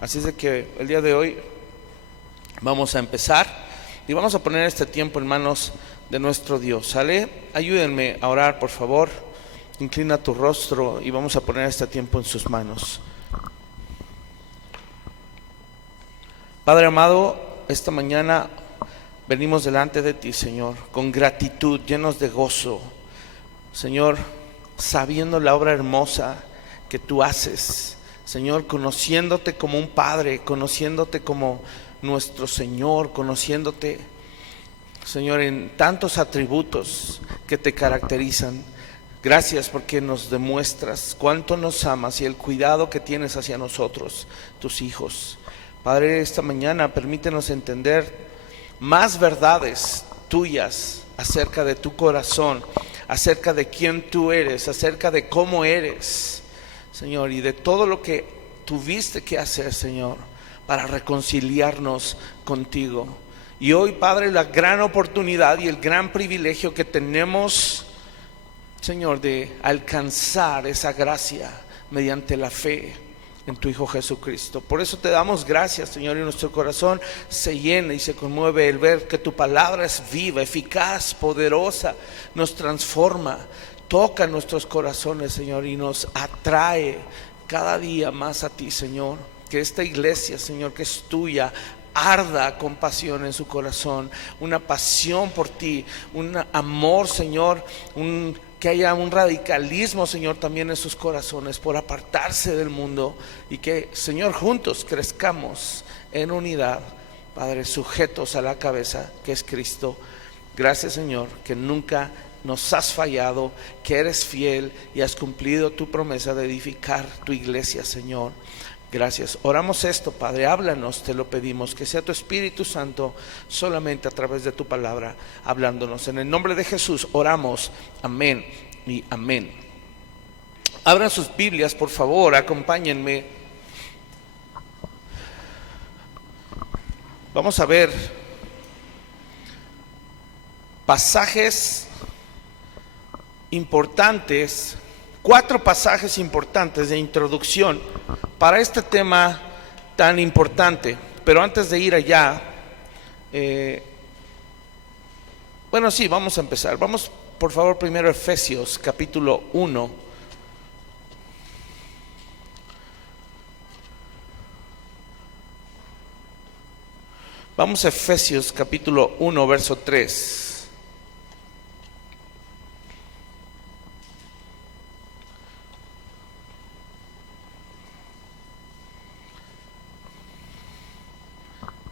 Así es de que el día de hoy vamos a empezar y vamos a poner este tiempo en manos de nuestro Dios. ¿Sale? Ayúdenme a orar, por favor. Inclina tu rostro y vamos a poner este tiempo en sus manos. Padre amado, esta mañana venimos delante de ti, Señor, con gratitud, llenos de gozo, Señor, sabiendo la obra hermosa que tú haces, Señor, conociéndote como un Padre, conociéndote como nuestro Señor, conociéndote, Señor, en tantos atributos que te caracterizan. Gracias porque nos demuestras cuánto nos amas y el cuidado que tienes hacia nosotros, tus hijos. Padre, esta mañana permítenos entender más verdades tuyas acerca de tu corazón, acerca de quién tú eres, acerca de cómo eres, Señor, y de todo lo que tuviste que hacer, Señor, para reconciliarnos contigo. Y hoy, Padre, la gran oportunidad y el gran privilegio que tenemos, Señor, de alcanzar esa gracia mediante la fe en tu Hijo Jesucristo. Por eso te damos gracias, Señor, y nuestro corazón se llena y se conmueve el ver que tu palabra es viva, eficaz, poderosa, nos transforma, toca nuestros corazones, Señor, y nos atrae cada día más a ti, Señor. Que esta iglesia, Señor, que es tuya, arda con pasión en su corazón, una pasión por ti, un amor, Señor, que haya un radicalismo, Señor, también en sus corazones por apartarse del mundo, y que, Señor, juntos crezcamos en unidad, Padre, sujetos a la cabeza que es Cristo. Gracias, Señor, que nunca nos has fallado, que eres fiel y has cumplido tu promesa de edificar tu iglesia, Señor. Gracias. Oramos esto, Padre, háblanos, te lo pedimos, que sea tu Espíritu Santo solamente a través de tu palabra hablándonos. En el nombre de Jesús oramos, amén y amén. Abran sus Biblias, por favor, acompáñenme. Vamos a ver pasajes importantes, 4 pasajes importantes de introducción para este tema tan importante. Pero antes de ir allá, vamos a empezar. Vamos, por favor, primero a Efesios capítulo 1. Vamos a Efesios capítulo 1, verso 3.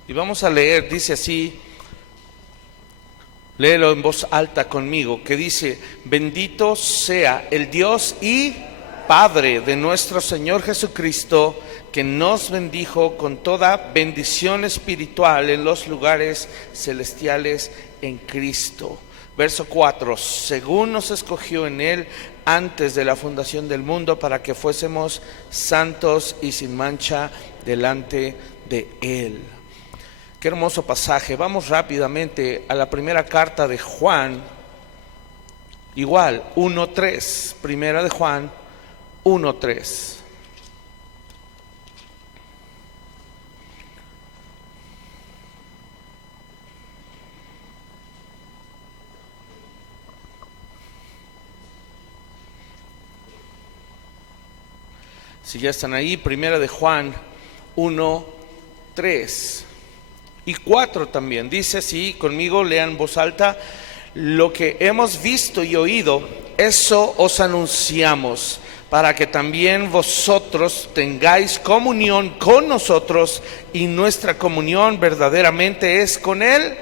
Y vamos a leer, dice así, léelo en voz alta conmigo, que dice: bendito sea el Dios y Padre de nuestro Señor Jesucristo, que nos bendijo con toda bendición espiritual en los lugares celestiales en Cristo. Verso 4, según nos escogió en Él antes de la fundación del mundo, para que fuésemos santos y sin mancha delante de Él. Qué hermoso pasaje. Vamos rápidamente a la primera carta de Juan, igual, 1:3, primera de Juan 1:3. Si ya están ahí, primera de Juan 1:3 y 4 también. Dice así, conmigo lean en voz alta: lo que hemos visto y oído, eso os anunciamos, para que también vosotros tengáis comunión con nosotros, y nuestra comunión verdaderamente es con el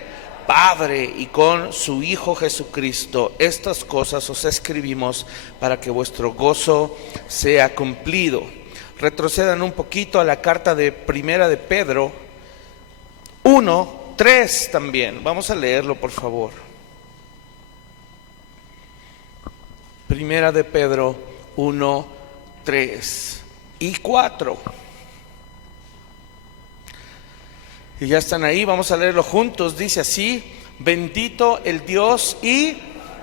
Padre y con su Hijo Jesucristo. Estas cosas os escribimos para que vuestro gozo sea cumplido. Retrocedan un poquito a la carta de primera de Pedro 1:3 también. Vamos a leerlo, por favor. Primera de Pedro 1:3 y 4. Y ya están ahí, vamos a leerlo juntos. Dice así: bendito el Dios y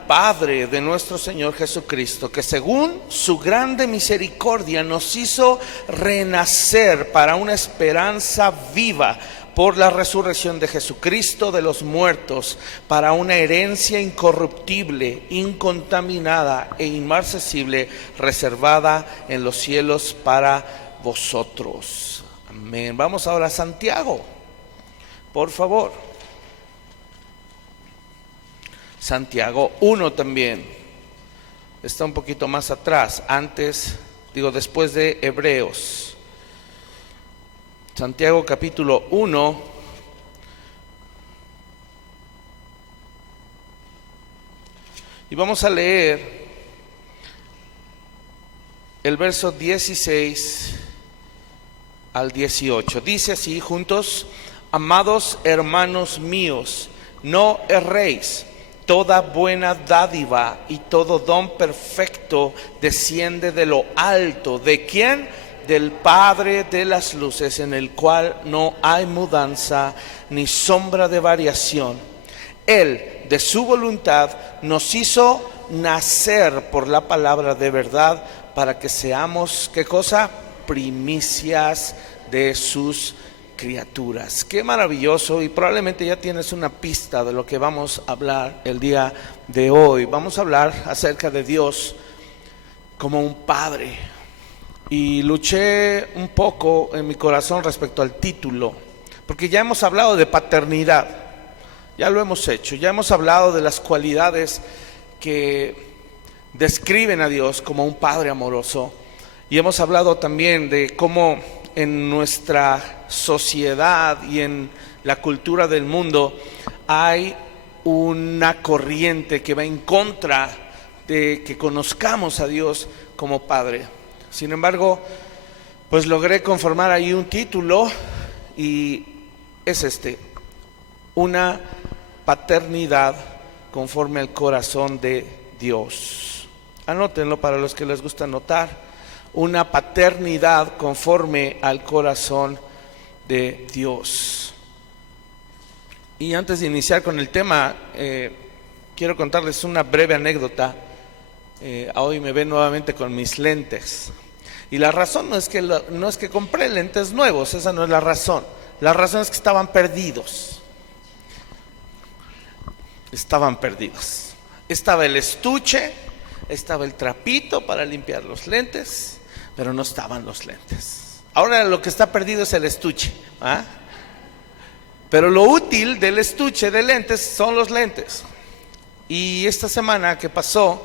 Padre de nuestro Señor Jesucristo, que según su grande misericordia nos hizo renacer para una esperanza viva por la resurrección de Jesucristo de los muertos, para una herencia incorruptible, incontaminada e inmarcesible, reservada en los cielos para vosotros. Amén. Vamos ahora a Santiago, por favor. Santiago 1 también. Está un poquito más atrás, después de Hebreos. Santiago capítulo 1. Y vamos a leer el verso 16 al 18. Dice así juntos: amados hermanos míos, no erréis. Toda buena dádiva y todo don perfecto desciende de lo alto. ¿De quién? Del Padre de las luces, en el cual no hay mudanza ni sombra de variación. Él, de su voluntad, nos hizo nacer por la palabra de verdad, para que seamos, ¿qué cosa? Primicias de sus criaturas. Qué maravilloso, y probablemente ya tienes una pista de lo que vamos a hablar el día de hoy. Vamos a hablar acerca de Dios como un padre, y luché un poco en mi corazón respecto al título, porque ya hemos hablado de paternidad, ya lo hemos hecho, ya hemos hablado de las cualidades que describen a Dios como un padre amoroso, y hemos hablado también de cómo en nuestra sociedad y en la cultura del mundo hay una corriente que va en contra de que conozcamos a Dios como Padre. Sin embargo, pues logré conformar ahí un título, y es una paternidad conforme al corazón de Dios. Anótenlo para los que les gusta anotar. Una paternidad conforme al corazón de Dios. Y antes de iniciar con el tema, quiero contarles una breve anécdota. Hoy me ven nuevamente con mis lentes, y la razón no es que compré lentes nuevos, esa no es la razón. La razón es que estaban perdidos. Estaba el estuche, estaba el trapito para limpiar los lentes, pero no estaban los lentes. Ahora lo que está perdido es el estuche, ¿ah? Pero lo útil del estuche de lentes son los lentes. Y esta semana que pasó,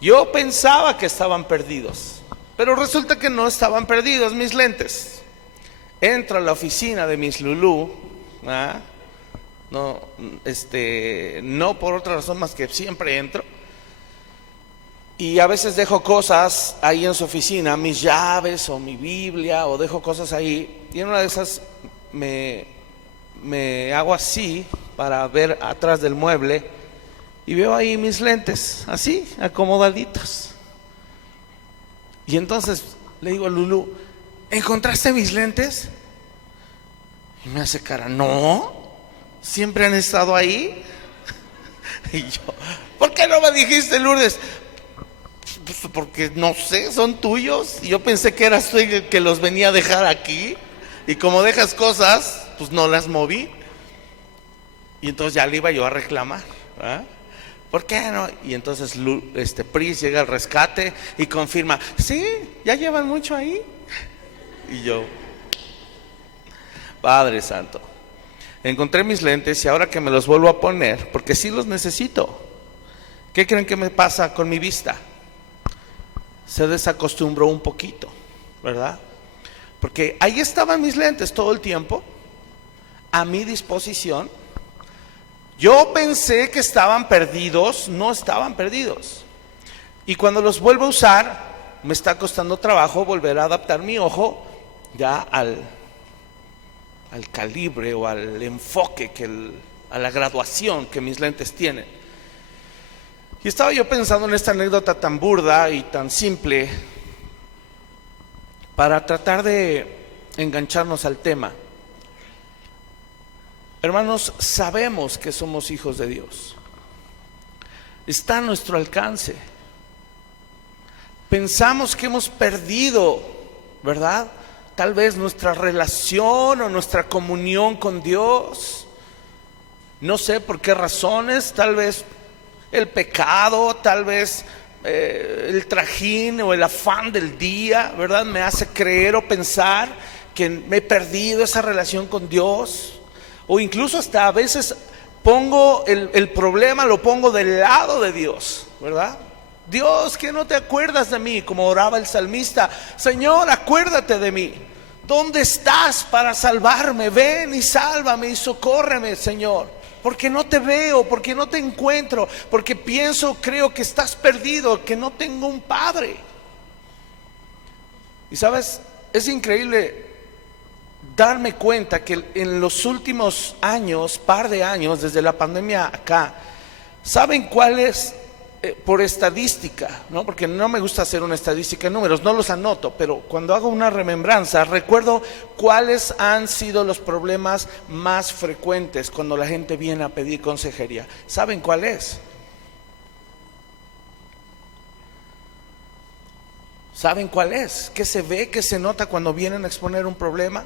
yo pensaba que estaban perdidos, pero resulta que no estaban perdidos mis lentes. Entro a la oficina de Miss Lulú, ¿ah? No por otra razón más que siempre entro, y a veces dejo cosas ahí en su oficina, mis llaves o mi Biblia, o dejo cosas ahí, y en una de esas me hago así para ver atrás del mueble, y veo ahí mis lentes, así, acomodaditos. Y entonces le digo a Lulú: ¿encontraste mis lentes? Y me hace cara: no, siempre han estado ahí. Y yo: ¿por qué no me dijiste, Lourdes? Pues porque no sé, son tuyos. Y yo pensé que eras tú el que los venía a dejar aquí, y como dejas cosas, pues no las moví. Y entonces ya le iba yo a reclamar, ¿verdad? ¿Por qué no? Y entonces Pris llega al rescate y confirma: sí, ya llevan mucho ahí. Y yo: Padre Santo, encontré mis lentes, y ahora que me los vuelvo a poner, porque sí los necesito, ¿qué creen que me pasa con mi vista? Se desacostumbró un poquito, ¿verdad? Porque ahí estaban mis lentes todo el tiempo, a mi disposición. Yo pensé que estaban perdidos, no estaban perdidos. Y cuando los vuelvo a usar, me está costando trabajo volver a adaptar mi ojo ya al calibre o al enfoque, a la graduación que mis lentes tienen. Y estaba yo pensando en esta anécdota tan burda y tan simple para tratar de engancharnos al tema. Hermanos, sabemos que somos hijos de Dios. está a nuestro alcance. Pensamos que hemos perdido, ¿verdad? Tal vez nuestra relación o nuestra comunión con Dios. No sé por qué razones, tal vez el pecado, tal vez el trajín o el afán del día, ¿verdad? Me hace creer o pensar que me he perdido esa relación con Dios. O incluso hasta a veces pongo el problema, lo pongo del lado de Dios, ¿verdad? Dios, que no te acuerdas de mí, como oraba el salmista. Señor, acuérdate de mí. ¿Dónde estás para salvarme? Ven y sálvame y socórreme, Señor. Porque no te veo, porque no te encuentro, porque creo que estás perdido, que no tengo un padre. Y sabes, es increíble darme cuenta que en los últimos par de años, desde la pandemia acá, ¿saben cuál es? Por estadística, ¿no? Porque no me gusta hacer una estadística en números, no los anoto, pero cuando hago una remembranza, recuerdo cuáles han sido los problemas más frecuentes cuando la gente viene a pedir consejería. ¿Saben cuál es? ¿Saben cuál es? ¿Qué se ve, qué se nota cuando vienen a exponer un problema?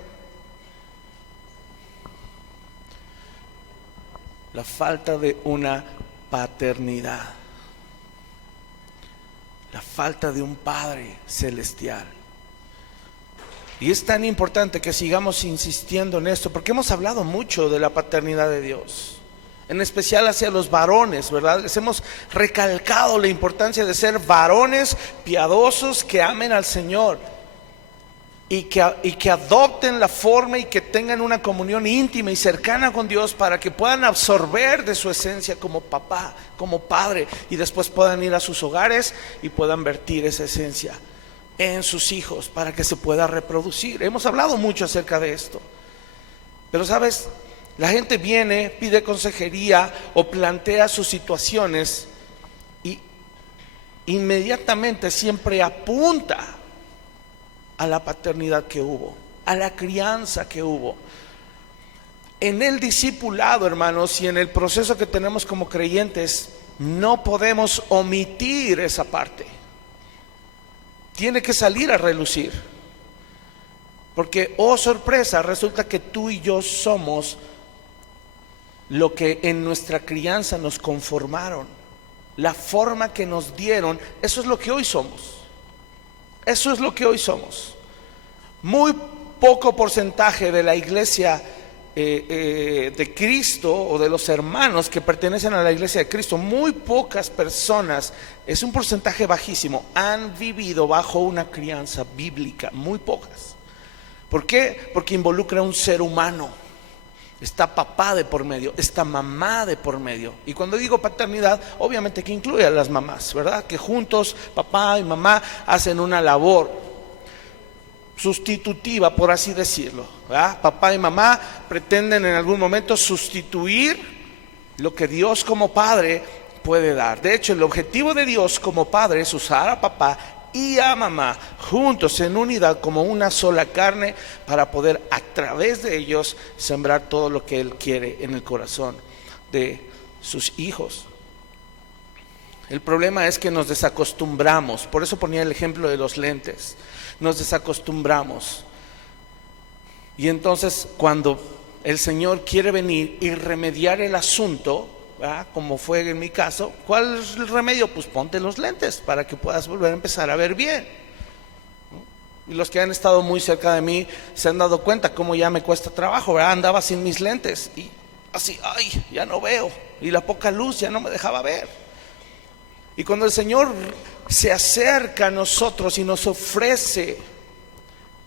La falta de una paternidad. La falta de un Padre celestial. Y es tan importante que sigamos insistiendo en esto, porque hemos hablado mucho de la paternidad de Dios, en especial hacia los varones, ¿verdad? Les hemos recalcado la importancia de ser varones piadosos que amen al Señor y que adopten la forma y que tengan una comunión íntima y cercana con Dios para que puedan absorber de su esencia como papá, como padre, y después puedan ir a sus hogares y puedan vertir esa esencia en sus hijos para que se pueda reproducir. Hemos hablado mucho acerca de esto, pero sabes, la gente viene, pide consejería o plantea sus situaciones y inmediatamente siempre apunta a la paternidad que hubo, a la crianza que hubo. En el discipulado, hermanos, y en el proceso que tenemos como creyentes, no podemos omitir esa parte. Tiene que salir a relucir. Porque, oh sorpresa, resulta que tú y yo somos lo que en nuestra crianza nos conformaron. La forma que nos dieron, eso es lo que hoy somos. Eso es lo que hoy somos. Muy poco porcentaje de la iglesia de Cristo o de los hermanos que pertenecen a la iglesia de Cristo, muy pocas personas, es un porcentaje bajísimo, han vivido bajo una crianza bíblica, muy pocas. ¿Por qué? Porque involucra a un ser humano. Está papá de por medio, está mamá de por medio. Y cuando digo paternidad, obviamente que incluye a las mamás, ¿verdad? Que juntos, papá y mamá, hacen una labor sustitutiva, por así decirlo, ¿verdad? Papá y mamá pretenden en algún momento sustituir lo que Dios como padre puede dar. De hecho, el objetivo de Dios como padre es usar a papá y a mamá juntos en unidad como una sola carne para poder a través de ellos sembrar todo lo que Él quiere en el corazón de sus hijos. El problema es que nos desacostumbramos, por eso ponía el ejemplo de los lentes, nos desacostumbramos. Y entonces cuando el Señor quiere venir y remediar el asunto, ¿verdad? Como fue en mi caso, ¿cuál es el remedio? Pues ponte los lentes para que puedas volver a empezar a ver bien. Y los que han estado muy cerca de mí se han dado cuenta cómo ya me cuesta trabajo, ¿verdad? Andaba sin mis lentes y así, ay, ya no veo, y la poca luz ya no me dejaba ver. Y cuando el Señor se acerca a nosotros y nos ofrece,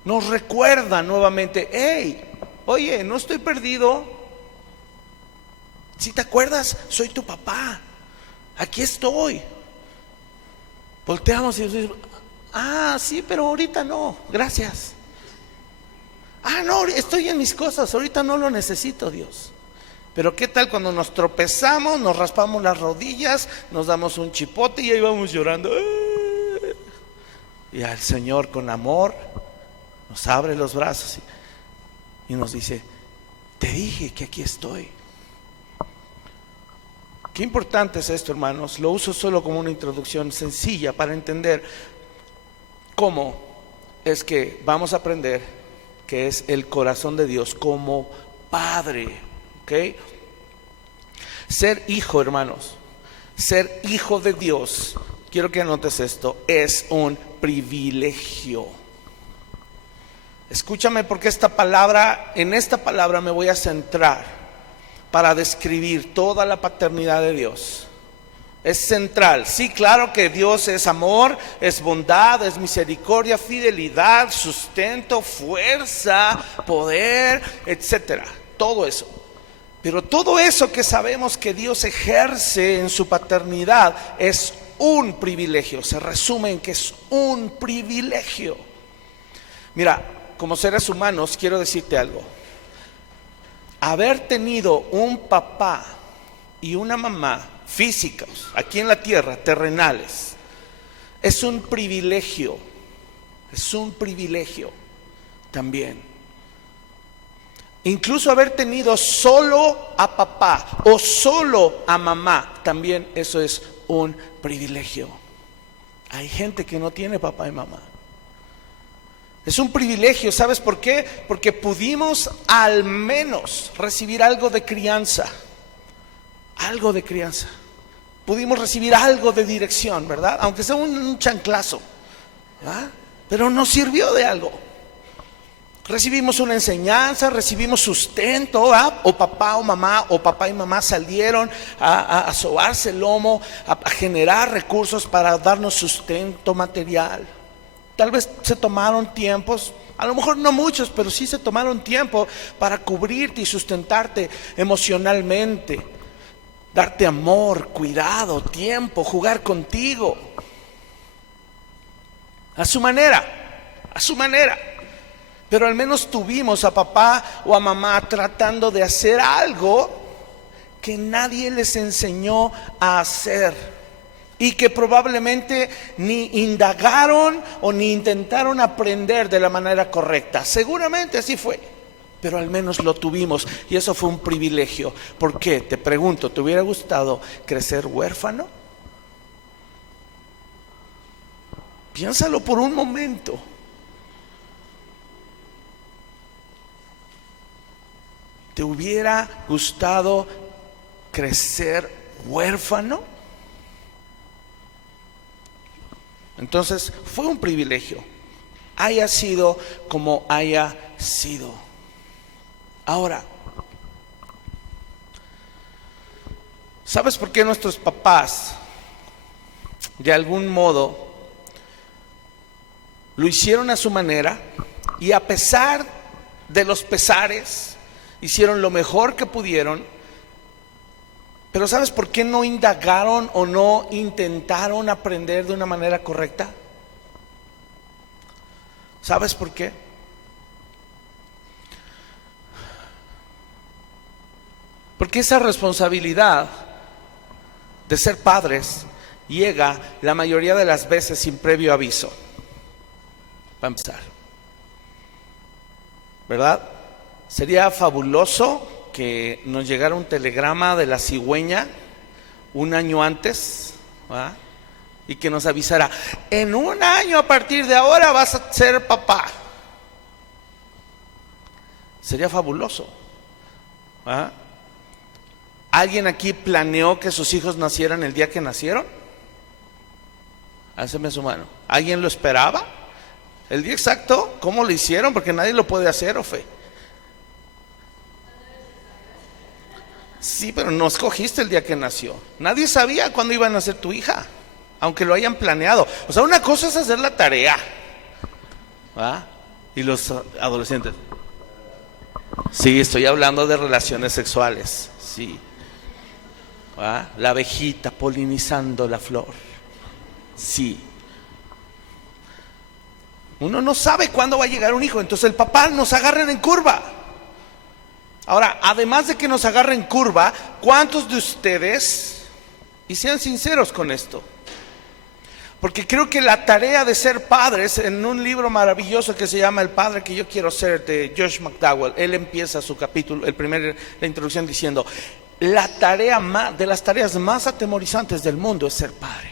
nos recuerda nuevamente, hey, oye, no estoy perdido. Si te acuerdas, soy tu papá, aquí estoy. Volteamos y decimos, sí, pero ahorita no, gracias. No, estoy en mis cosas, ahorita no lo necesito, Dios. Pero qué tal cuando nos tropezamos, nos raspamos las rodillas, nos damos un chipote y ahí vamos llorando. Y al Señor con amor nos abre los brazos y nos dice, te dije que aquí estoy. Qué importante es esto, hermanos. Lo uso solo como una introducción sencilla para entender cómo es que vamos a aprender que es el corazón de Dios como Padre. ¿Ok? Ser hijo, hermanos, ser hijo de Dios, quiero que anotes esto, es un privilegio. Escúchame, porque en esta palabra me voy a centrar para describir toda la paternidad de Dios. Es central. Sí, claro que Dios es amor, es bondad, es misericordia, fidelidad, sustento, fuerza, poder, etcétera. Todo eso. Pero todo eso que sabemos que Dios ejerce en su paternidad es un privilegio. Se resume en que es un privilegio. Mira, como seres humanos quiero decirte algo. Haber tenido un papá y una mamá físicos aquí en la tierra, terrenales, es un privilegio. Es un privilegio también. Incluso haber tenido solo a papá o solo a mamá, también eso es un privilegio. Hay gente que no tiene papá y mamá. Es un privilegio, ¿sabes por qué? Porque pudimos al menos recibir algo de crianza. Algo de crianza. Pudimos recibir algo de dirección, ¿verdad? Aunque sea un chanclazo, ¿verdad? Pero nos sirvió de algo. Recibimos una enseñanza, recibimos sustento, ¿verdad? O papá y mamá salieron a sobarse el lomo, a generar recursos para darnos sustento material. Tal vez se tomaron tiempos, a lo mejor no muchos, pero sí se tomaron tiempo para cubrirte y sustentarte emocionalmente, darte amor, cuidado, tiempo, jugar contigo. A su manera. Pero al menos tuvimos a papá o a mamá tratando de hacer algo que nadie les enseñó a hacer. Y que probablemente ni indagaron o ni intentaron aprender de la manera correcta. Seguramente así fue, pero al menos lo tuvimos y eso fue un privilegio. ¿Por qué? Te pregunto, ¿te hubiera gustado crecer huérfano? Piénsalo por un momento. ¿Te hubiera gustado crecer huérfano? Entonces fue un privilegio, haya sido como haya sido. Ahora, ¿sabes por qué nuestros papás de algún modo lo hicieron a su manera y a pesar de los pesares hicieron lo mejor que pudieron? Pero ¿sabes por qué no indagaron o no intentaron aprender de una manera correcta? ¿Sabes por qué? Porque esa responsabilidad de ser padres llega la mayoría de las veces sin previo aviso. Para empezar, ¿verdad? Sería fabuloso que nos llegara un telegrama de la cigüeña un año antes, ¿verdad? Y que nos avisara, en un año a partir de ahora vas a ser papá. Sería fabuloso, ¿verdad? ¿Alguien aquí planeó que sus hijos nacieran el día que nacieron? Háceme su mano. ¿Alguien lo esperaba? ¿El día exacto? ¿Cómo lo hicieron? Porque nadie lo puede hacer, Ofe. Sí, pero no escogiste el día que nació. Nadie sabía cuándo iba a nacer tu hija, aunque lo hayan planeado. O sea, una cosa es hacer la tarea, ¿verdad? Y los adolescentes, sí, estoy hablando de relaciones sexuales, sí, ¿verdad? La abejita polinizando la flor, sí. Uno no sabe cuándo va a llegar un hijo, entonces el papá nos agarra en curva. Ahora, además de que nos agarren curva, ¿cuántos de ustedes, y sean sinceros con esto, porque creo que la tarea de ser padres, en un libro maravilloso que se llama El Padre que yo quiero ser, de Josh McDowell, él empieza su capítulo, la introducción diciendo, de las tareas más atemorizantes del mundo es ser padre.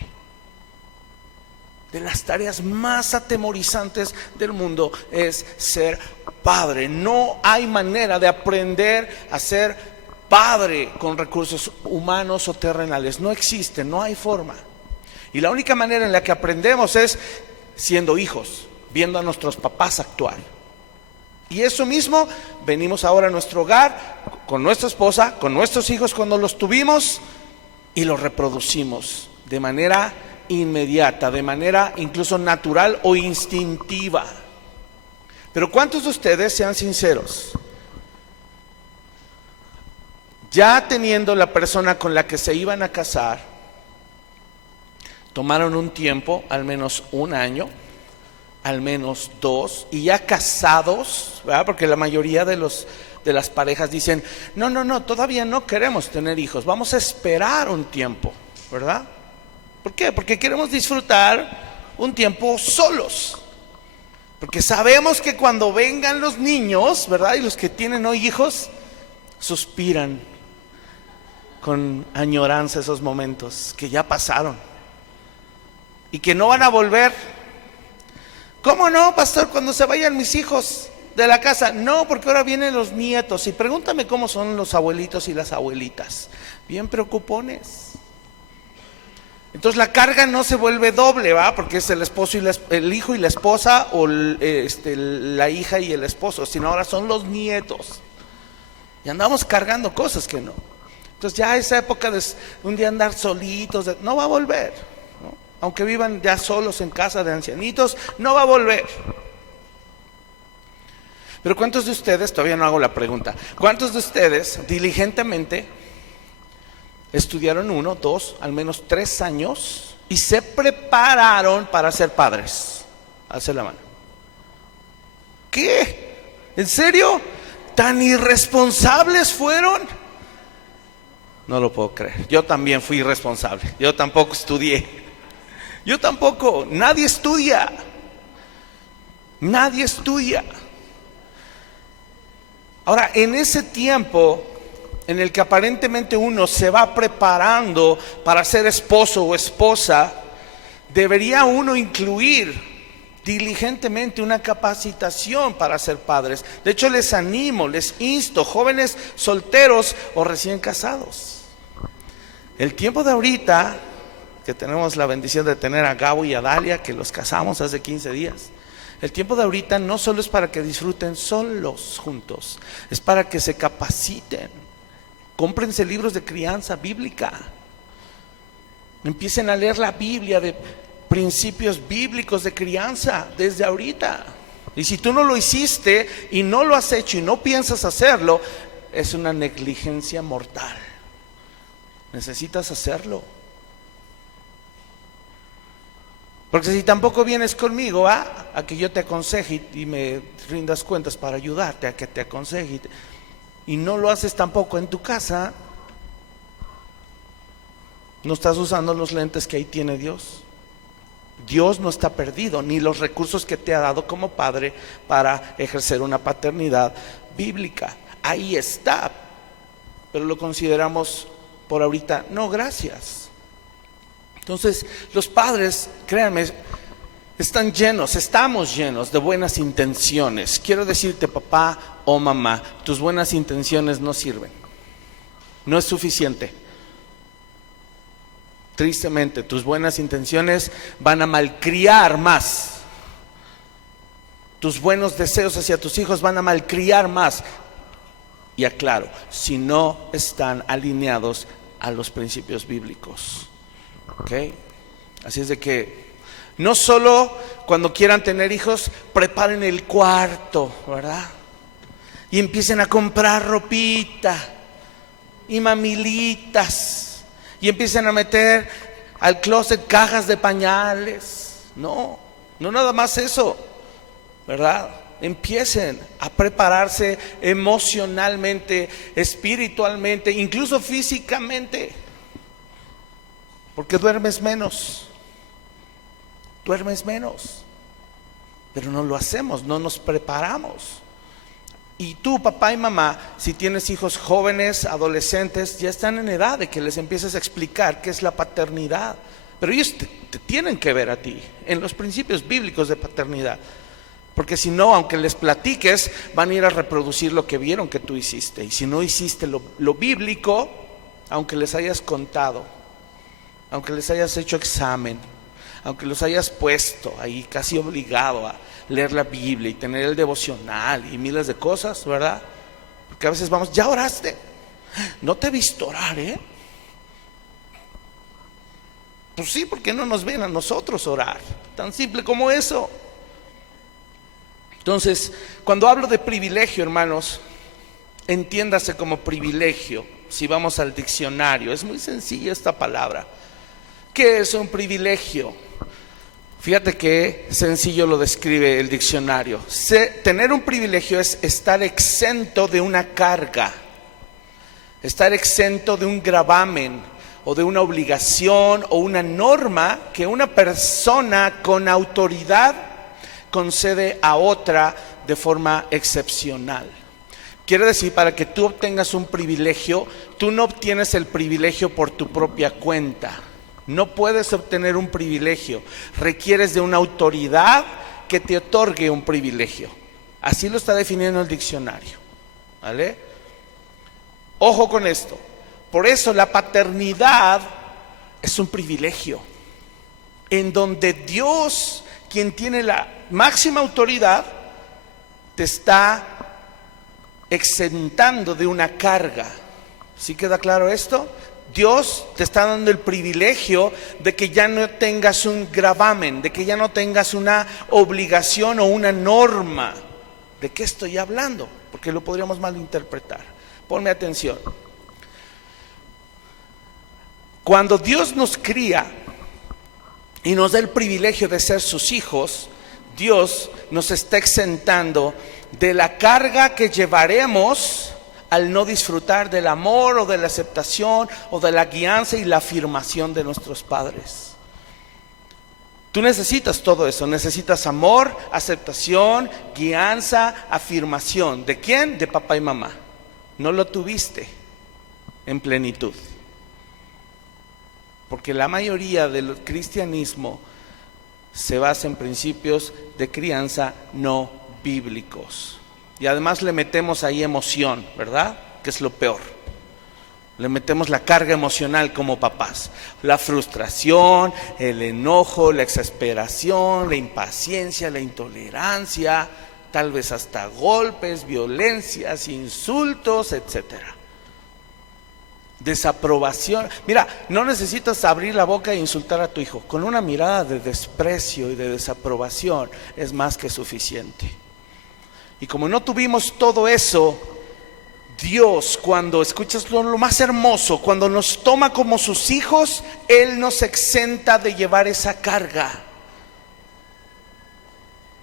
De las tareas más atemorizantes del mundo es ser padre. No hay manera de aprender a ser padre con recursos humanos o terrenales. No existe, no hay forma. Y la única manera en la que aprendemos es siendo hijos, viendo a nuestros papás actuar. Y eso mismo, venimos ahora a nuestro hogar, con nuestra esposa, con nuestros hijos cuando los tuvimos, y los reproducimos de manera inmediata, de manera incluso natural o instintiva. Pero ¿cuántos de ustedes, sean sinceros, ya teniendo la persona con la que se iban a casar, tomaron un tiempo, al menos un año, al menos 2, y ya casados, ¿verdad? Porque la mayoría de las parejas dicen, no, todavía no queremos tener hijos, vamos a esperar un tiempo, ¿verdad? ¿Por qué? Porque queremos disfrutar un tiempo solos. Porque sabemos que cuando vengan los niños, ¿verdad? Y los que tienen hoy hijos, suspiran con añoranza esos momentos que ya pasaron y que no van a volver. ¿Cómo no, pastor, cuando se vayan mis hijos de la casa? No, porque ahora vienen los nietos. Y pregúntame cómo son los abuelitos y las abuelitas. Bien preocupones. Entonces la carga no se vuelve doble, ¿va? Porque es el esposo y el hijo y la esposa, o la hija y el esposo, sino ahora son los nietos. Y andamos cargando cosas que no. Entonces ya esa época de un día andar solitos, no va a volver, ¿no? Aunque vivan ya solos en casa de ancianitos, no va a volver. Pero ¿cuántos de ustedes, todavía no hago la pregunta, cuántos de ustedes diligentemente estudiaron 1, 2, al menos 3 años y se prepararon para ser padres? Alce la mano. ¿Qué? ¿En serio? ¿Tan irresponsables fueron? No lo puedo creer. Yo también fui irresponsable. Yo tampoco estudié. Yo tampoco. Nadie estudia. Nadie estudia. Ahora, en ese tiempo en el que aparentemente uno se va preparando para ser esposo o esposa, debería uno incluir diligentemente una capacitación para ser padres. De hecho, les animo, les insto, jóvenes solteros o recién casados. El tiempo de ahorita, que tenemos la bendición de tener a Gabo y a Dalia, que los casamos hace 15 días, el tiempo de ahorita no solo es para que disfruten solos juntos, es para que se capaciten. Cómprense libros de crianza bíblica. Empiecen a leer la Biblia de principios bíblicos de crianza desde ahorita. Y si tú no lo hiciste y no lo has hecho y no piensas hacerlo, es una negligencia mortal. Necesitas hacerlo. Porque si tampoco vienes conmigo a que yo te aconseje y me rindas cuentas para ayudarte, a que te aconseje, y no lo haces tampoco en tu casa, no estás usando los lentes que ahí tiene Dios. Dios no está perdido, ni los recursos que te ha dado como padre para ejercer una paternidad bíblica. Ahí está, pero lo consideramos por ahorita, no, gracias. Entonces, los padres, créanme, estamos llenos de buenas intenciones. Quiero decirte, papá o mamá, tus buenas intenciones no sirven. No es suficiente. Tristemente, tus buenas intenciones van a malcriar más. Tus buenos deseos hacia tus hijos van a malcriar más. Y aclaro, si no están alineados a los principios bíblicos. ¿Ok? Así es de que no solo cuando quieran tener hijos, preparen el cuarto, ¿verdad? Y empiecen a comprar ropita y mamilitas. Y empiecen a meter al closet cajas de pañales. No nada más eso, ¿verdad? Empiecen a prepararse emocionalmente, espiritualmente, incluso físicamente. Porque duermes menos. Pero no lo hacemos, no nos preparamos. Y tú, papá y mamá, si tienes hijos jóvenes, adolescentes, ya están en edad de que les empieces a explicar qué es la paternidad. Pero ellos te tienen que ver a ti en los principios bíblicos de paternidad. Porque si no, aunque les platiques, van a ir a reproducir lo que vieron que tú hiciste. Y si no hiciste lo bíblico, aunque les hayas contado, aunque les hayas hecho examen, aunque los hayas puesto ahí casi obligado a leer la Biblia y tener el devocional y miles de cosas, ¿verdad? Porque a veces vamos, ¿ya oraste? No te he visto orar, ¿eh? Pues sí, porque no nos ven a nosotros orar. Tan simple como eso. Entonces, cuando hablo de privilegio, hermanos, entiéndase como privilegio. Si vamos al diccionario, es muy sencilla esta palabra. ¿Qué es un privilegio? Fíjate qué sencillo lo describe el diccionario. Tener un privilegio es estar exento de una carga, estar exento de un gravamen o de una obligación o una norma que una persona con autoridad concede a otra de forma excepcional. Quiere decir, para que tú obtengas un privilegio, tú no obtienes el privilegio por tu propia cuenta. No puedes obtener un privilegio, requieres de una autoridad que te otorgue un privilegio. Así lo está definiendo el diccionario, ¿vale? Ojo con esto. Por eso la paternidad es un privilegio, en donde Dios, quien tiene la máxima autoridad, te está exentando de una carga. ¿Sí queda claro esto? Dios te está dando el privilegio de que ya no tengas un gravamen, de que ya no tengas una obligación o una norma. ¿De qué estoy hablando? Porque lo podríamos malinterpretar. Ponme atención. Cuando Dios nos cría y nos da el privilegio de ser sus hijos, Dios nos está exentando de la carga que llevaremos al no disfrutar del amor o de la aceptación o de la guianza y la afirmación de nuestros padres. Tú necesitas todo eso, necesitas amor, aceptación, guianza, afirmación. ¿De quién? De papá y mamá. No lo tuviste en plenitud. Porque la mayoría del cristianismo se basa en principios de crianza no bíblicos. Y además le metemos ahí emoción, ¿verdad? Que es lo peor. Le metemos la carga emocional como papás. La frustración, el enojo, la exasperación, la impaciencia, la intolerancia, tal vez hasta golpes, violencias, insultos, etcétera. Desaprobación. Mira, no necesitas abrir la boca e insultar a tu hijo. Con una mirada de desprecio y de desaprobación es más que suficiente. Y como no tuvimos todo eso, Dios, cuando escuchas lo más hermoso, cuando nos toma como sus hijos, Él nos exenta de llevar esa carga.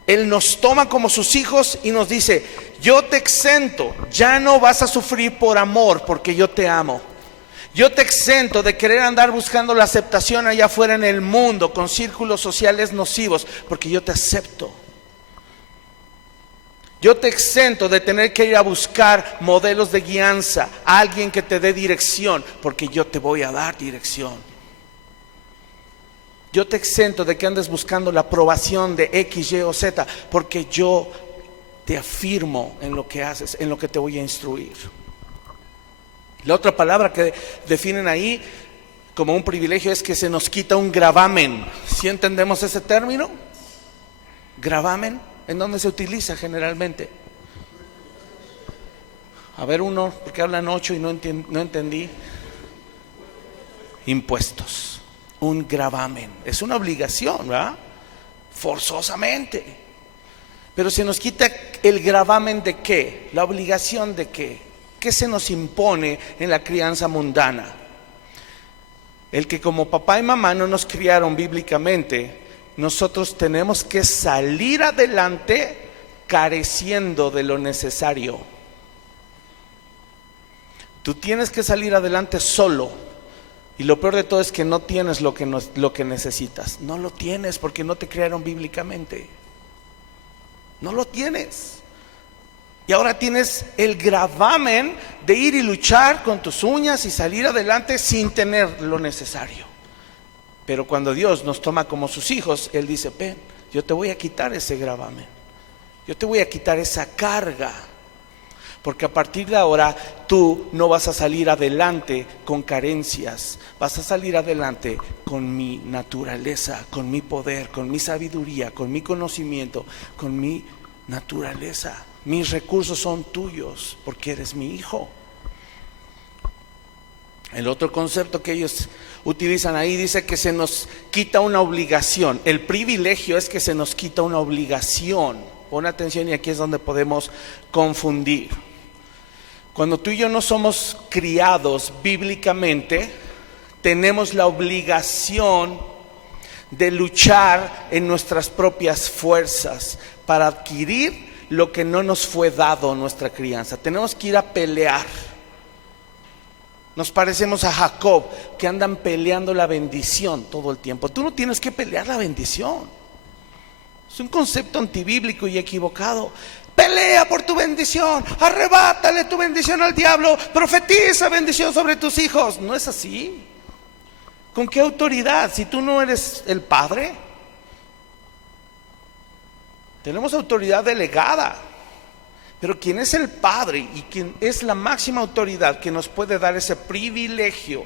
Él nos toma como sus hijos y nos dice: yo te exento, ya no vas a sufrir por amor, porque yo te amo. Yo te exento de querer andar buscando la aceptación allá afuera en el mundo con círculos sociales nocivos, porque yo te acepto. Yo te exento de tener que ir a buscar modelos de guianza, a alguien que te dé dirección, porque yo te voy a dar dirección. Yo te exento de que andes buscando la aprobación de X, Y o Z, porque yo te afirmo en lo que haces, en lo que te voy a instruir. La otra palabra que definen ahí como un privilegio es que se nos quita un gravamen. ¿Sí entendemos ese término? Gravamen. ¿En dónde se utiliza generalmente? A ver, uno, porque hablan 8 y no entendí. Impuestos. Un gravamen. Es una obligación, ¿verdad? Forzosamente. Pero se nos quita el gravamen ¿de qué? La obligación ¿de qué? ¿Qué se nos impone en la crianza mundana? El que como papá y mamá no nos criaron bíblicamente, nosotros tenemos que salir adelante careciendo de lo necesario. Tú tienes que salir adelante solo. Y lo peor de todo es que no tienes lo que necesitas. No lo tienes porque no te criaron bíblicamente. No lo tienes. Y ahora tienes el gravamen de ir y luchar con tus uñas y salir adelante sin tener lo necesario. Pero cuando Dios nos toma como sus hijos, Él dice: ven, yo te voy a quitar ese gravamen, yo te voy a quitar esa carga. Porque a partir de ahora tú no vas a salir adelante con carencias, vas a salir adelante con mi naturaleza, con mi poder, con mi sabiduría, con mi conocimiento, con mi naturaleza. Mis recursos son tuyos porque eres mi hijo. El otro concepto que ellos utilizan ahí dice que se nos quita una obligación. El privilegio es que se nos quita una obligación. Pon atención, y aquí es donde podemos confundir. Cuando tú y yo no somos criados bíblicamente, tenemos la obligación de luchar en nuestras propias fuerzas para adquirir lo que no nos fue dado en nuestra crianza. Tenemos que ir a pelear. Nos parecemos a Jacob, que andan peleando la bendición todo el tiempo. Tú no tienes que pelear la bendición. Es un concepto antibíblico y equivocado. Pelea por tu bendición, arrebátale tu bendición al diablo, profetiza bendición sobre tus hijos. No es así. ¿Con qué autoridad? Si tú no eres el padre. Tenemos autoridad delegada, pero quien es el padre y quien es la máxima autoridad que nos puede dar ese privilegio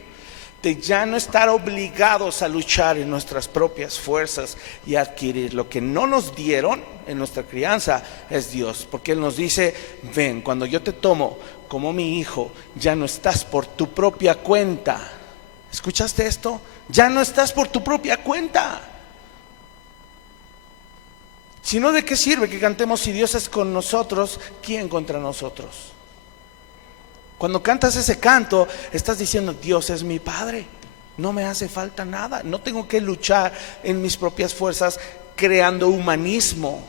de ya no estar obligados a luchar en nuestras propias fuerzas y adquirir lo que no nos dieron en nuestra crianza, es Dios. Porque Él nos dice: ven, cuando yo te tomo como mi hijo, ya no estás por tu propia cuenta. ¿Escuchaste esto? Ya no estás por tu propia cuenta. Si no, ¿de qué sirve que cantemos si Dios es con nosotros? ¿Quién contra nosotros? Cuando cantas ese canto, estás diciendo: Dios es mi Padre, no me hace falta nada, no tengo que luchar en mis propias fuerzas, creando humanismo,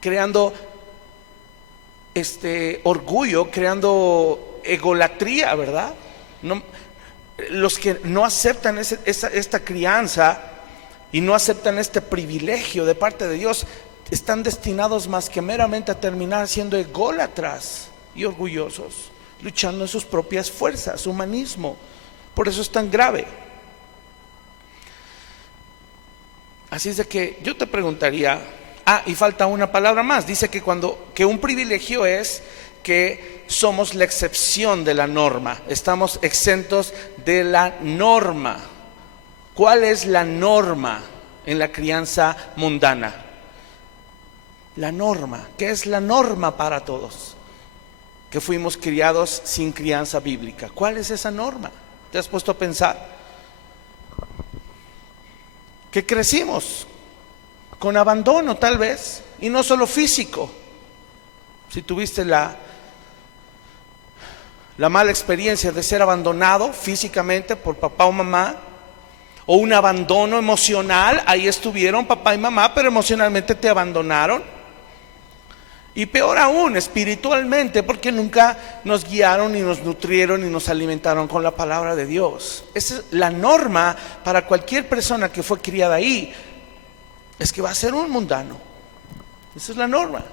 creando orgullo, creando egolatría, ¿verdad? No, los que no aceptan esta crianza y no aceptan este privilegio de parte de Dios, están destinados más que meramente a terminar siendo ególatras y orgullosos, luchando en sus propias fuerzas, humanismo. Por eso es tan grave. Así es de que yo te preguntaría, y falta una palabra más. Dice que un privilegio es que somos la excepción de la norma, estamos exentos de la norma. ¿Cuál es la norma en la crianza mundana? La norma. ¿Qué es la norma para todos? Que fuimos criados sin crianza bíblica. ¿Cuál es esa norma? ¿Te has puesto a pensar? Que crecimos con abandono, tal vez, y no solo físico. Si tuviste la mala experiencia de ser abandonado físicamente por papá o mamá, o un abandono emocional, ahí estuvieron papá y mamá, pero emocionalmente te abandonaron. Y peor aún, espiritualmente, porque nunca nos guiaron, ni nos nutrieron, ni nos alimentaron con la palabra de Dios. Esa es la norma para cualquier persona que fue criada ahí, es que va a ser un mundano. Esa es la norma.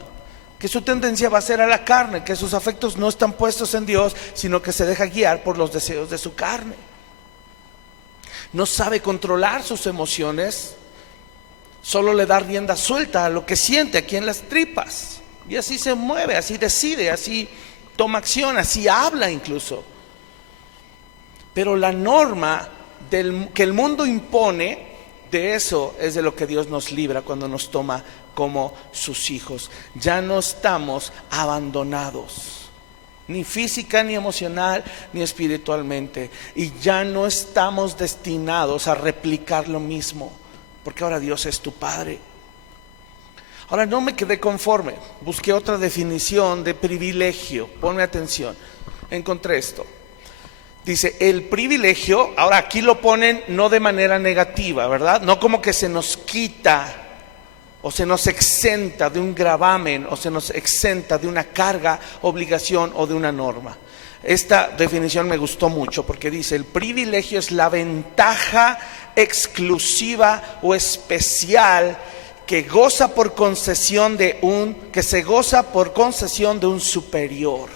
Que su tendencia va a ser a la carne, que sus afectos no están puestos en Dios, sino que se deja guiar por los deseos de su carne. No sabe controlar sus emociones, solo le da rienda suelta a lo que siente aquí en las tripas. Y así se mueve, así decide, así toma acción, así habla incluso. Pero la norma que el mundo impone, de eso es de lo que Dios nos libra cuando nos toma como sus hijos. Ya no estamos abandonados, ni física, ni emocional, ni espiritualmente. Y ya no estamos destinados a replicar lo mismo, porque ahora Dios es tu Padre. Ahora no me quedé conforme, busqué otra definición de privilegio. Ponme atención, encontré esto. Dice, el privilegio, ahora aquí lo ponen no de manera negativa, ¿verdad? No como que se nos quita o se nos exenta de un gravamen o se nos exenta de una carga, obligación o de una norma. Esta definición me gustó mucho porque dice, el privilegio es la ventaja exclusiva o especial que se goza por concesión de un superior.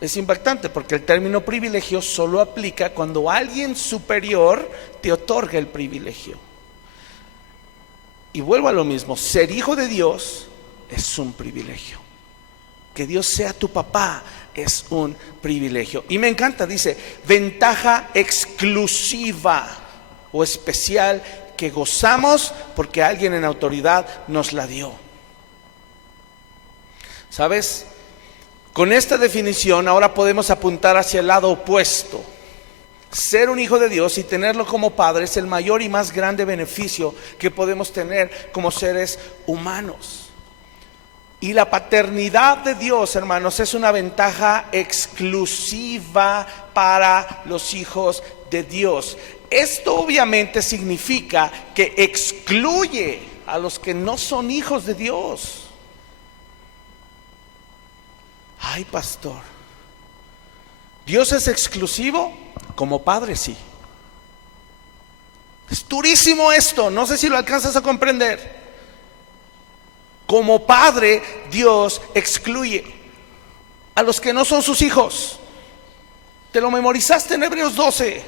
Es impactante porque el término privilegio solo aplica cuando alguien superior te otorga el privilegio. Y vuelvo a lo mismo, ser hijo de Dios es un privilegio. Que Dios sea tu papá es un privilegio. Y me encanta, dice, ventaja exclusiva o especial que gozamos porque alguien en autoridad nos la dio. ¿Sabes? Con esta definición ahora podemos apuntar hacia el lado opuesto. Ser un hijo de Dios y tenerlo como padre es el mayor y más grande beneficio que podemos tener como seres humanos. Y la paternidad de Dios, hermanos, es una ventaja exclusiva para los hijos de Dios. Esto obviamente significa que excluye a los que no son hijos de Dios. Ay, pastor, ¿Dios es exclusivo? Como padre, sí. Es durísimo esto, no sé si lo alcanzas a comprender. Como padre, Dios excluye a los que no son sus hijos. Te lo memorizaste en Hebreos 12.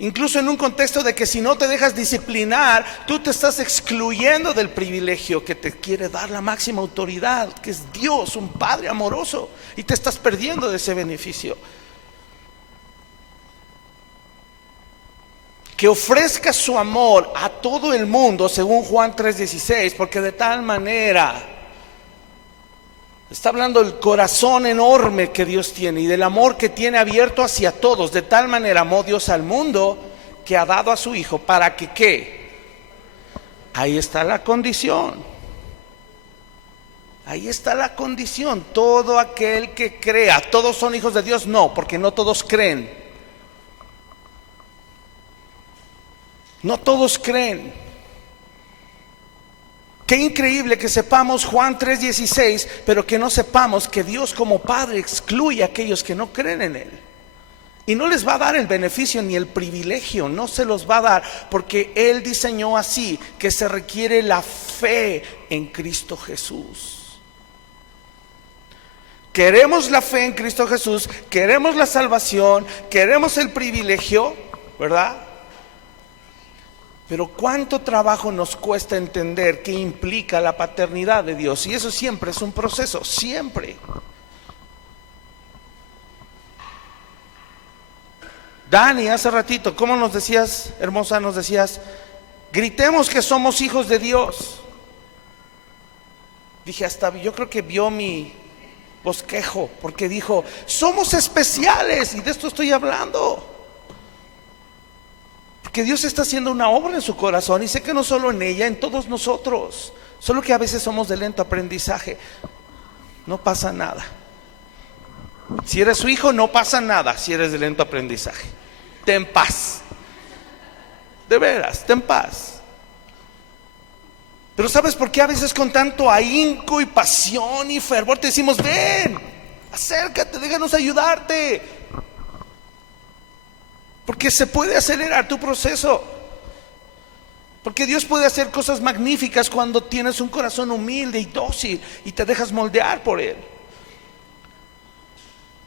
Incluso en un contexto de que si no te dejas disciplinar, tú te estás excluyendo del privilegio que te quiere dar la máxima autoridad, que es Dios, un Padre amoroso, y te estás perdiendo de ese beneficio. Que ofrezca su amor a todo el mundo, según Juan 3:16, porque de tal manera, está hablando del corazón enorme que Dios tiene y del amor que tiene abierto hacia todos. De tal manera amó Dios al mundo que ha dado a su Hijo para que ¿qué? Ahí está la condición. Ahí está la condición. Todo aquel que crea, ¿todos son hijos de Dios? No, porque no todos creen. No todos creen. Qué increíble que sepamos Juan 3:16, pero que no sepamos que Dios como Padre excluye a aquellos que no creen en Él. Y no les va a dar el beneficio ni el privilegio, no se los va a dar, porque Él diseñó así, que se requiere la fe en Cristo Jesús. Queremos la fe en Cristo Jesús, queremos la salvación, queremos el privilegio, ¿verdad? Pero cuánto trabajo nos cuesta entender qué implica la paternidad de Dios. Y eso siempre es un proceso, siempre. Dani, hace ratito, ¿cómo nos decías, hermosa? Nos decías, gritemos que somos hijos de Dios. Dije, hasta yo creo que vio mi bosquejo, porque dijo, somos especiales, y de esto estoy hablando. Que Dios está haciendo una obra en su corazón, y sé que no solo en ella, en todos nosotros. Solo que a veces somos de lento aprendizaje. No pasa nada. Si eres su hijo, no pasa nada si eres de lento aprendizaje. Ten paz. De veras, ten paz. Pero ¿sabes por qué a veces con tanto ahínco y pasión y fervor te decimos, ven, acércate, déjanos ayudarte? Porque se puede acelerar tu proceso. Porque Dios puede hacer cosas magníficas cuando tienes un corazón humilde y dócil y te dejas moldear por Él.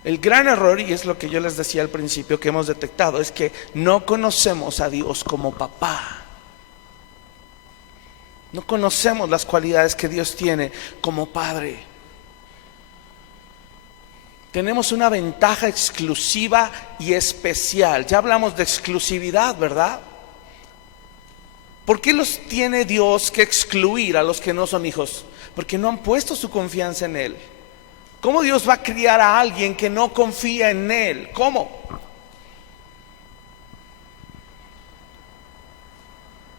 El gran error, y es lo que yo les decía al principio que hemos detectado, es que no conocemos a Dios como papá. No conocemos las cualidades que Dios tiene como Padre. Tenemos una ventaja exclusiva y especial. Ya hablamos de exclusividad, ¿verdad? ¿Por qué los tiene Dios que excluir a los que no son hijos? Porque no han puesto su confianza en Él. ¿Cómo Dios va a criar a alguien que no confía en Él? ¿Cómo?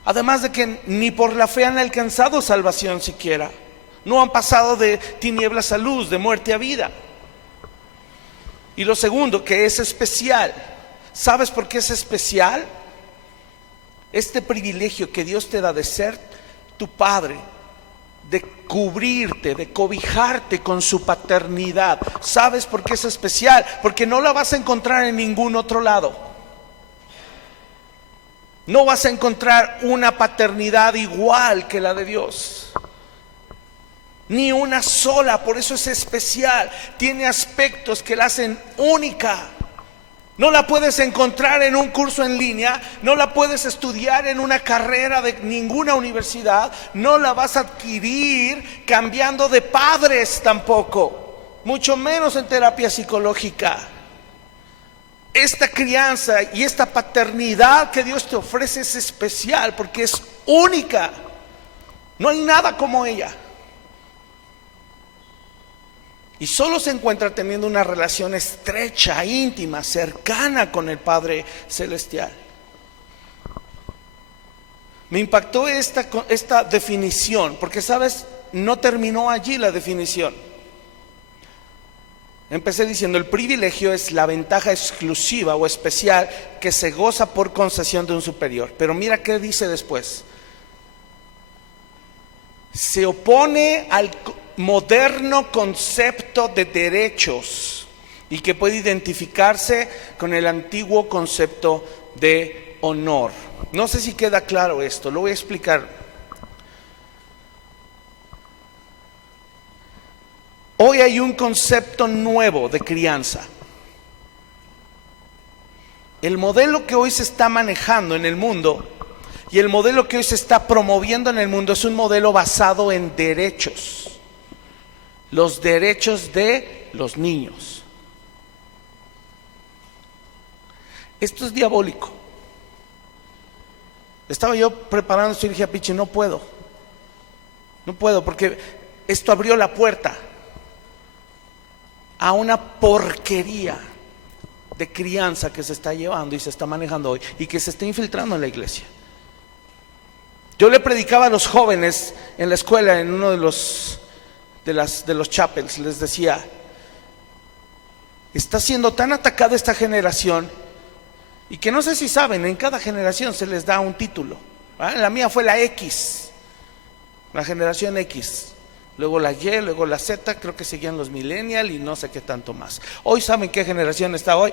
Además de que ni por la fe han alcanzado salvación siquiera. No han pasado de tinieblas a luz, de muerte a vida. Y lo segundo, que es especial. ¿Sabes por qué es especial? Este privilegio que Dios te da de ser tu padre, de cubrirte, de cobijarte con su paternidad. ¿Sabes por qué es especial? Porque no la vas a encontrar en ningún otro lado. No vas a encontrar una paternidad igual que la de Dios. Ni una sola, por eso es especial. Tiene aspectos que la hacen única. No la puedes encontrar en un curso en línea, no la puedes estudiar en una carrera de ninguna universidad, no la vas a adquirir cambiando de padres tampoco, mucho menos en terapia psicológica. Esta crianza y esta paternidad que Dios te ofrece es especial porque es única. No hay nada como ella. Y solo se encuentra teniendo una relación estrecha, íntima, cercana con el Padre Celestial. Me impactó esta definición, porque sabes, no terminó allí la definición. Empecé diciendo, el privilegio es la ventaja exclusiva o especial que se goza por concesión de un superior. Pero mira qué dice después. Se opone al moderno concepto de derechos y que puede identificarse con el antiguo concepto de honor. No sé si queda claro esto, lo voy a explicar. Hoy hay un concepto nuevo de crianza. El modelo que hoy se está manejando en el mundo y el modelo que hoy se está promoviendo en el mundo es un modelo basado en derechos. Los derechos de los niños. Esto es diabólico. Estaba yo preparando esto y dije a Pichi, no puedo porque esto abrió la puerta a una porquería de crianza que se está llevando y se está manejando hoy y que se está infiltrando en la iglesia. Yo le predicaba a los jóvenes en la escuela, en uno de los chapels, les decía, está siendo tan atacada esta generación y que no sé si saben, en cada generación se les da un título. La mía fue la X, la generación X, luego la Y, luego la Z, creo que seguían los millennials y no sé qué tanto más. Hoy saben qué generación está hoy,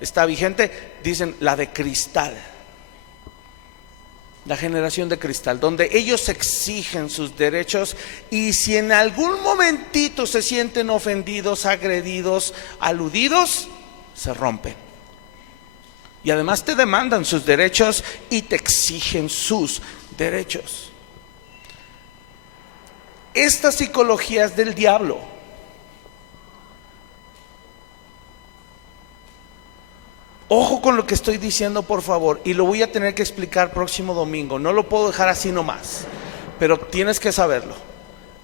está vigente, dicen la de cristal. La generación de cristal, donde ellos exigen sus derechos y si en algún momentito se sienten ofendidos, agredidos, aludidos, se rompen. Y además te demandan sus derechos y te exigen sus derechos. Esta psicología es del diablo. Ojo con lo que estoy diciendo, por favor, y lo voy a tener que explicar próximo domingo. No lo puedo dejar así nomás, pero tienes que saberlo.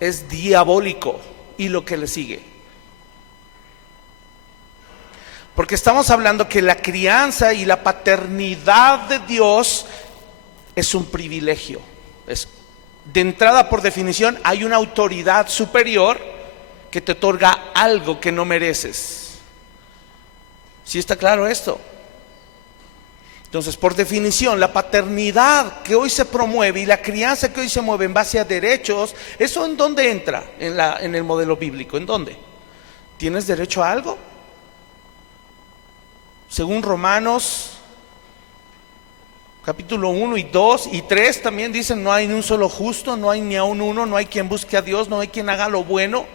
Es diabólico y lo que le sigue. Porque estamos hablando que la crianza y la paternidad de Dios es un privilegio. De entrada, por definición, hay una autoridad superior que te otorga algo que no mereces. ¿Sí está claro esto? Entonces, por definición, la paternidad que hoy se promueve y la crianza que hoy se mueve en base a derechos, ¿eso en dónde entra en el modelo bíblico? ¿En dónde? ¿Tienes derecho a algo? Según Romanos, capítulo 1 y 2 y 3 también dicen, no hay ni un solo justo, no hay ni aun uno, no hay quien busque a Dios, no hay quien haga lo bueno.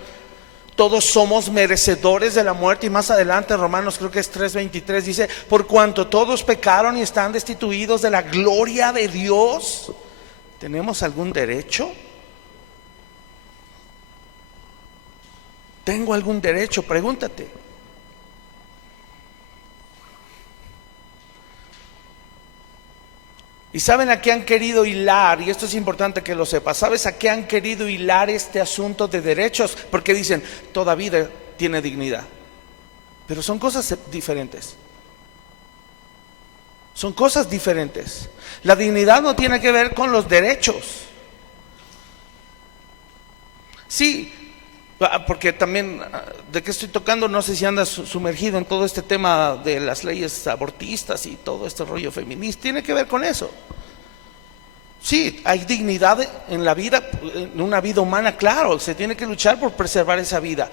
Todos somos merecedores de la muerte. Y más adelante Romanos, creo que es 3:23, dice, por cuanto todos pecaron y están destituidos de la gloria de Dios, ¿tenemos algún derecho? ¿Tengo algún derecho? Pregúntate. ¿Y saben a qué han querido hilar? Y esto es importante que lo sepas. ¿Sabes a qué han querido hilar este asunto de derechos? Porque dicen, toda vida tiene dignidad. Pero son cosas diferentes. Son cosas diferentes. La dignidad no tiene que ver con los derechos. Sí, porque también, ¿de qué estoy tocando? No sé si andas sumergido en todo este tema de las leyes abortistas y todo este rollo feminista. Tiene que ver con eso. Sí, hay dignidad en la vida, en una vida humana, claro, se tiene que luchar por preservar esa vida.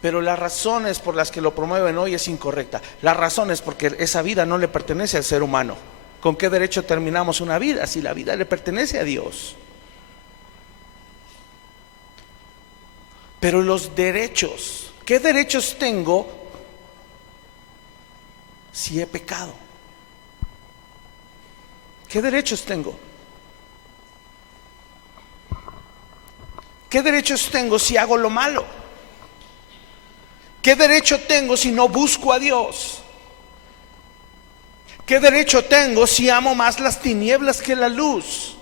Pero las razones por las que lo promueven hoy es incorrecta. La razón es porque esa vida no le pertenece al ser humano. ¿Con qué derecho terminamos una vida si la vida le pertenece a Dios? Pero los derechos, ¿qué derechos tengo si he pecado? ¿Qué derechos tengo? ¿Qué derechos tengo si hago lo malo? ¿Qué derecho tengo si no busco a Dios? ¿Qué derecho tengo si amo más las tinieblas que la luz?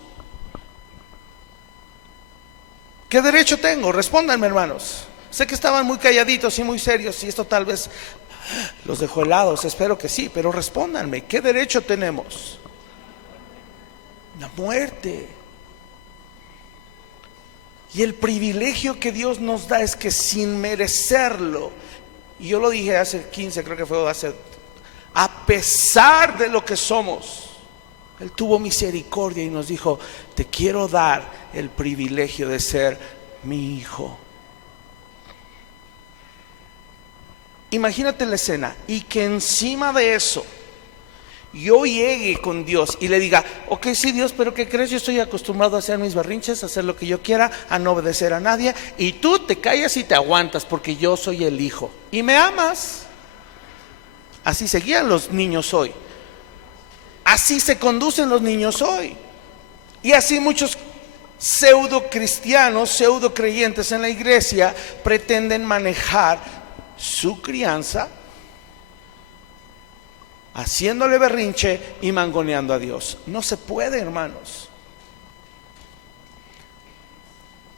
¿Qué derecho tengo? Respóndanme, hermanos. Sé que estaban muy calladitos y muy serios y esto tal vez los dejó helados, espero que sí, pero respóndanme, ¿qué derecho tenemos? La muerte. Y el privilegio que Dios nos da es que sin merecerlo, y yo lo dije hace 15, creo que fue a pesar de lo que somos, Él tuvo misericordia y nos dijo: te quiero dar el privilegio de ser mi hijo. Imagínate la escena, y que encima de eso yo llegue con Dios y le diga: ok, sí, Dios, pero ¿qué crees? Yo estoy acostumbrado a hacer mis berrinches, a hacer lo que yo quiera, a no obedecer a nadie, y tú te callas y te aguantas porque yo soy el hijo y me amas. Así seguían los niños hoy, así se conducen los niños hoy, y así muchos pseudo cristianos, pseudo creyentes en la iglesia pretenden manejar su crianza, haciéndole berrinche y mangoneando a Dios. No se puede, hermanos.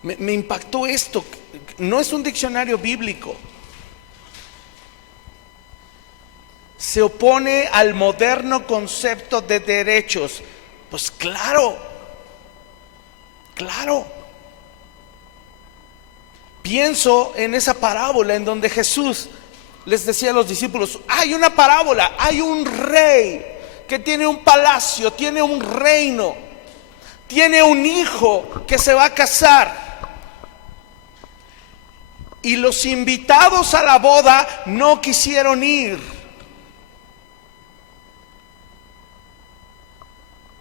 Me impactó esto. No es un diccionario bíblico. Se opone al moderno concepto de derechos. Pues claro, claro. Pienso en esa parábola en donde Jesús les decía a los discípulos: hay una parábola, hay un rey que tiene un palacio, tiene un reino, tiene un hijo que se va a casar, y los invitados a la boda no quisieron ir.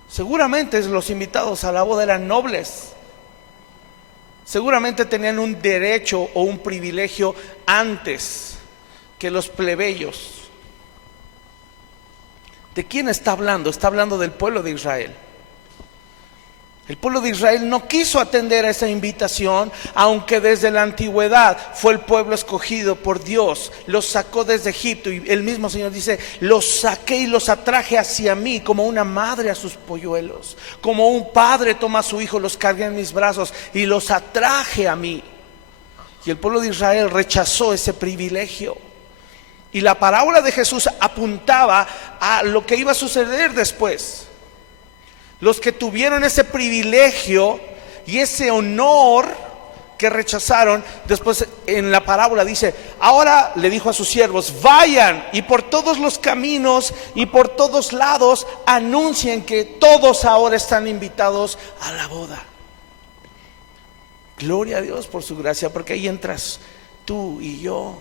Seguramente los invitados a la boda eran nobles, seguramente tenían un derecho o un privilegio antes que los plebeyos. ¿De quién está hablando? Está hablando del pueblo de Israel. El pueblo de Israel no quiso atender a esa invitación, aunque desde la antigüedad fue el pueblo escogido por Dios. Los sacó desde Egipto, y el mismo Señor dice: los saqué y los atraje hacia mí, como una madre a sus polluelos, como un padre toma a su hijo, los cargué en mis brazos y los atraje a mí. Y el pueblo de Israel rechazó ese privilegio. Y la parábola de Jesús apuntaba a lo que iba a suceder después. Los que tuvieron ese privilegio y ese honor que rechazaron, después en la parábola dice: ahora le dijo a sus siervos: vayan y por todos los caminos y por todos lados anuncien que todos ahora están invitados a la boda. Gloria a Dios por su gracia, porque ahí entras tú y yo,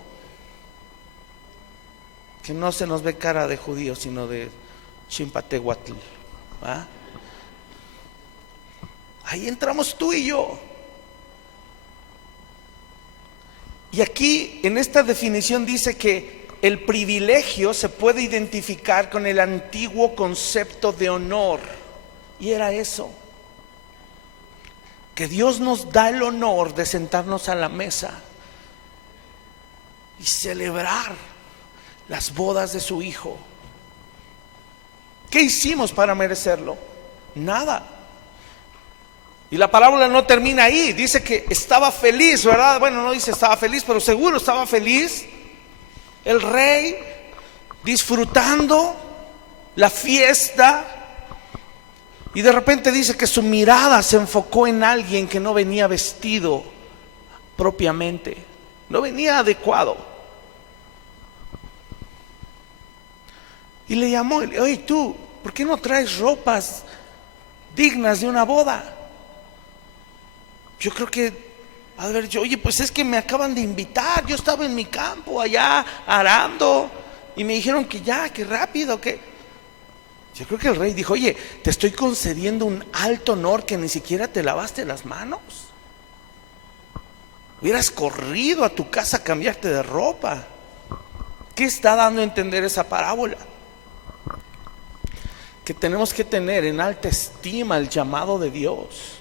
que no se nos ve cara de judío, sino de chimpatehuatl, ¿va? Ahí entramos tú y yo. Y aquí en esta definición dice que el privilegio se puede identificar con el antiguo concepto de honor. Y era eso, que Dios nos da el honor de sentarnos a la mesa y celebrar las bodas de su hijo. ¿Qué hicimos para merecerlo? Nada. Y la parábola no termina ahí, dice que estaba feliz, ¿verdad? Bueno, no dice estaba feliz, pero seguro estaba feliz el rey, disfrutando la fiesta. Y de repente dice que su mirada se enfocó en alguien que no venía vestido propiamente, no venía adecuado. Y le llamó: oye, tú, ¿por qué no traes ropas dignas de una boda? Yo creo que ha de haber dicho: oye, pues es que me acaban de invitar, yo estaba en mi campo allá arando y me dijeron que ya, que rápido, que... Yo creo que el rey dijo: oye, te estoy concediendo un alto honor que ni siquiera te lavaste las manos. Hubieras corrido a tu casa a cambiarte de ropa. ¿Qué está dando a entender esa parábola? Que tenemos que tener en alta estima el llamado de Dios.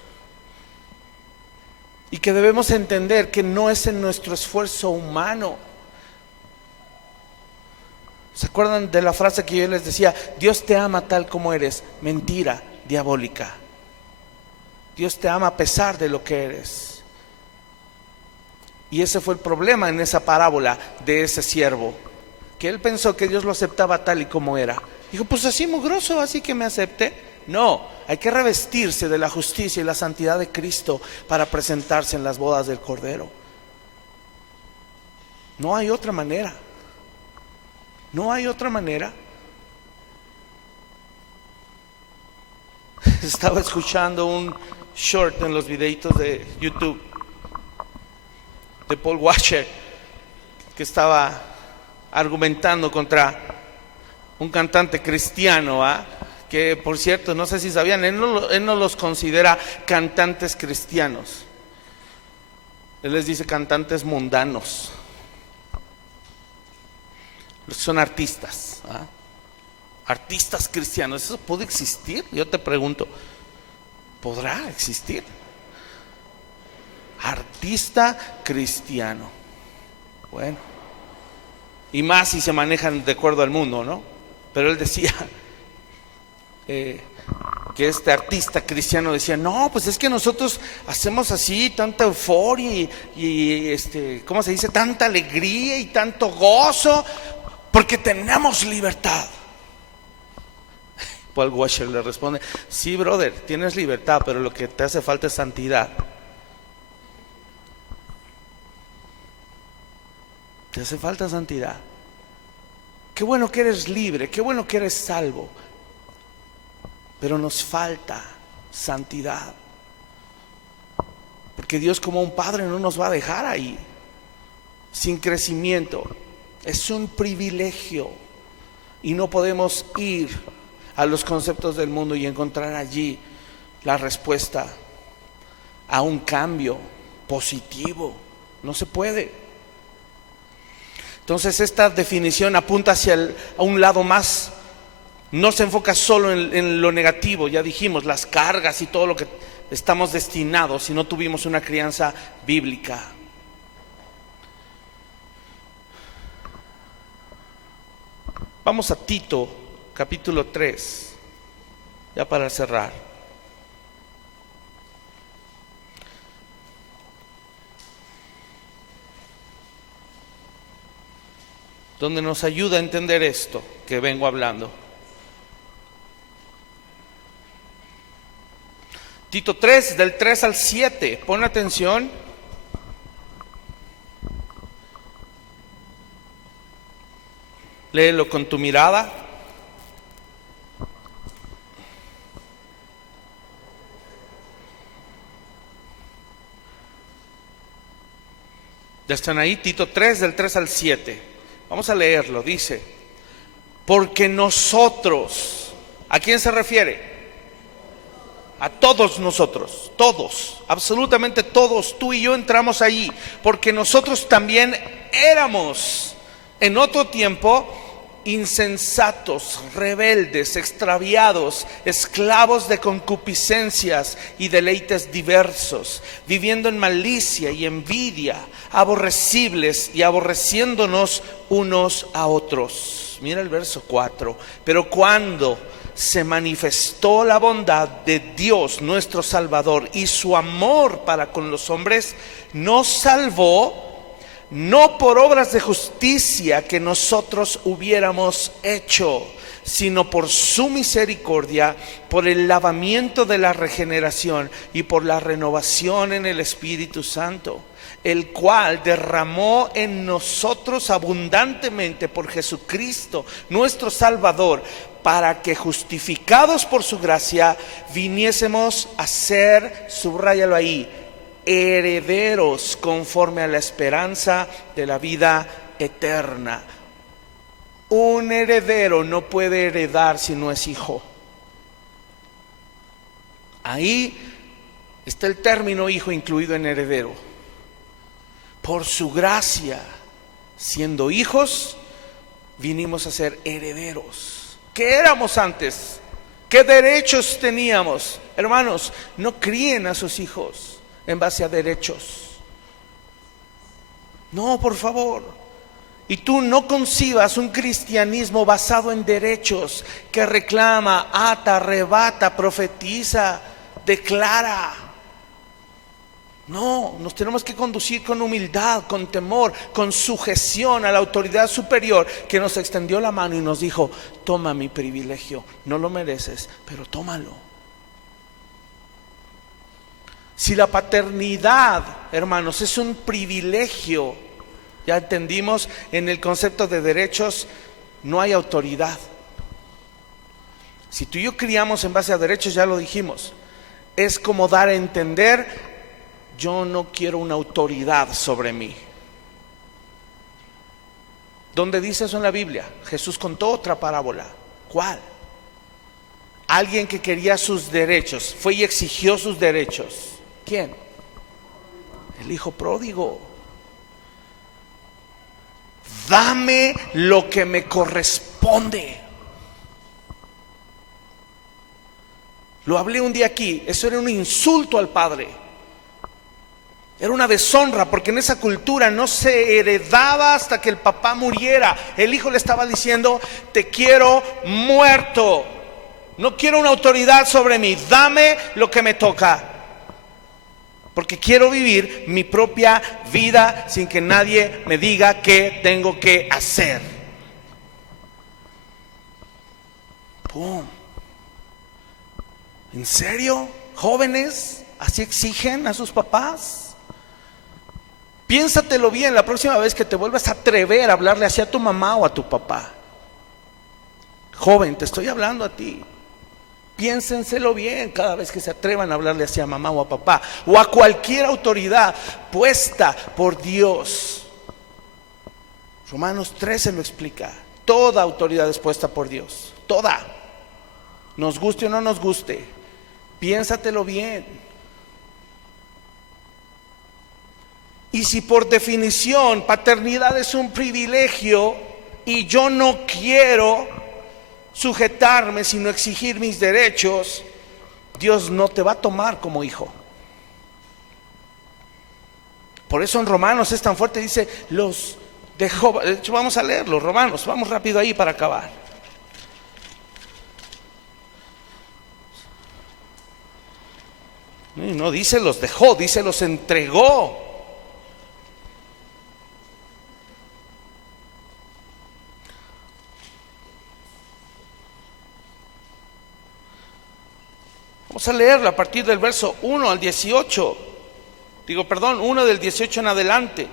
Y que debemos entender que no es en nuestro esfuerzo humano. ¿Se acuerdan de la frase que yo les decía? Dios te ama tal como eres. Mentira diabólica. Dios te ama a pesar de lo que eres. Y ese fue el problema en esa parábola de ese siervo, que él pensó que Dios lo aceptaba tal y como era. Dijo: pues así mugroso, así que me acepte. No, hay que revestirse de la justicia y la santidad de Cristo para presentarse en las bodas del Cordero. No hay otra manera. No hay otra manera. Estaba escuchando un short en los videitos de YouTube de Paul Washer, que estaba argumentando contra un cantante cristiano, que por cierto, no sé si sabían, él no los considera cantantes cristianos. Él les dice cantantes mundanos. Son artistas, artistas cristianos. ¿Eso puede existir? Yo te pregunto, ¿podrá existir? Artista cristiano. Bueno, y más si se manejan de acuerdo al mundo, ¿no? Pero él decía que este artista cristiano decía: no, pues es que nosotros hacemos así tanta euforia y ¿cómo se dice? Tanta alegría y tanto gozo porque tenemos libertad. Paul Washer le responde: sí, brother, tienes libertad, pero lo que te hace falta es santidad. Te hace falta santidad. Qué bueno que eres libre, qué bueno que eres salvo, pero nos falta santidad. Porque Dios, como un padre, no nos va a dejar ahí sin crecimiento. Es un privilegio y no podemos ir a los conceptos del mundo y encontrar allí la respuesta a un cambio positivo. No se puede. Entonces esta definición apunta a un lado más. No se enfoca solo en lo negativo, ya dijimos, las cargas y todo lo que estamos destinados si no tuvimos una crianza bíblica. Vamos a Tito, capítulo 3, ya para cerrar. Donde nos ayuda a entender esto que vengo hablando. Tito 3, del 3 al 7, pon atención. Léelo con tu mirada. ¿Ya están ahí? Tito 3, del 3 al 7. Vamos a leerlo, dice: porque nosotros, ¿a quién se refiere? A todos nosotros, todos, absolutamente todos, tú y yo entramos allí, porque nosotros también éramos en otro tiempo insensatos, rebeldes, extraviados, esclavos de concupiscencias y deleites diversos, viviendo en malicia y envidia, aborrecibles y aborreciéndonos unos a otros. Mira el verso 4. Pero cuando se manifestó la bondad de Dios nuestro Salvador y su amor para con los hombres, nos salvó no por obras de justicia que nosotros hubiéramos hecho, sino por su misericordia, por el lavamiento de la regeneración y por la renovación en el Espíritu Santo, el cual derramó en nosotros abundantemente por Jesucristo nuestro Salvador, para que justificados por su gracia viniésemos a ser, subráyalo ahí, herederos conforme a la esperanza de la vida eterna. Un heredero no puede heredar si no es hijo. Ahí está el término hijo incluido en heredero. Por su gracia, siendo hijos, vinimos a ser herederos. ¿Qué éramos antes? ¿Qué derechos teníamos? Hermanos, no críen a sus hijos en base a derechos. No, por favor. Y tú no concibas un cristianismo basado en derechos, que reclama, ata, arrebata, profetiza, declara. No, nos tenemos que conducir con humildad, con temor, con sujeción a la autoridad superior que nos extendió la mano y nos dijo: toma mi privilegio, no lo mereces, pero tómalo. Si la paternidad, hermanos, es un privilegio, ya entendimos, en el concepto de derechos no hay autoridad. Si tú y yo criamos en base a derechos, ya lo dijimos, es como dar a entender: yo no quiero una autoridad sobre mí. ¿Dónde dice eso en la Biblia? Jesús contó otra parábola. ¿Cuál? Alguien que quería sus derechos, fue y exigió sus derechos. ¿Quién? El hijo pródigo. Dame lo que me corresponde. Lo hablé un día aquí. Eso era un insulto al padre. Era una deshonra, porque en esa cultura no se heredaba hasta que el papá muriera. El hijo le estaba diciendo: te quiero muerto, no quiero una autoridad sobre mí, dame lo que me toca, porque quiero vivir mi propia vida sin que nadie me diga qué tengo que hacer. ¡Pum! ¿En serio? ¿Jóvenes así exigen a sus papás? Piénsatelo bien la próxima vez que te vuelvas a atrever a hablarle así a tu mamá o a tu papá. Joven, te estoy hablando a ti. Piénsenselo bien cada vez que se atrevan a hablarle así a mamá o a papá o a cualquier autoridad puesta por Dios. Romanos 13 lo explica. Toda autoridad es puesta por Dios. Toda. Nos guste o no nos guste. Piénsatelo bien. Y si por definición paternidad es un privilegio y yo no quiero sujetarme sino exigir mis derechos, Dios no te va a tomar como hijo. Por eso en Romanos es tan fuerte, dice: los dejó. De hecho, vamos a leerlo, Romanos, vamos rápido ahí para acabar. No dice los dejó, dice los entregó. Vamos a leerlo a partir del verso 1 al 18. 1 del 18 en adelante.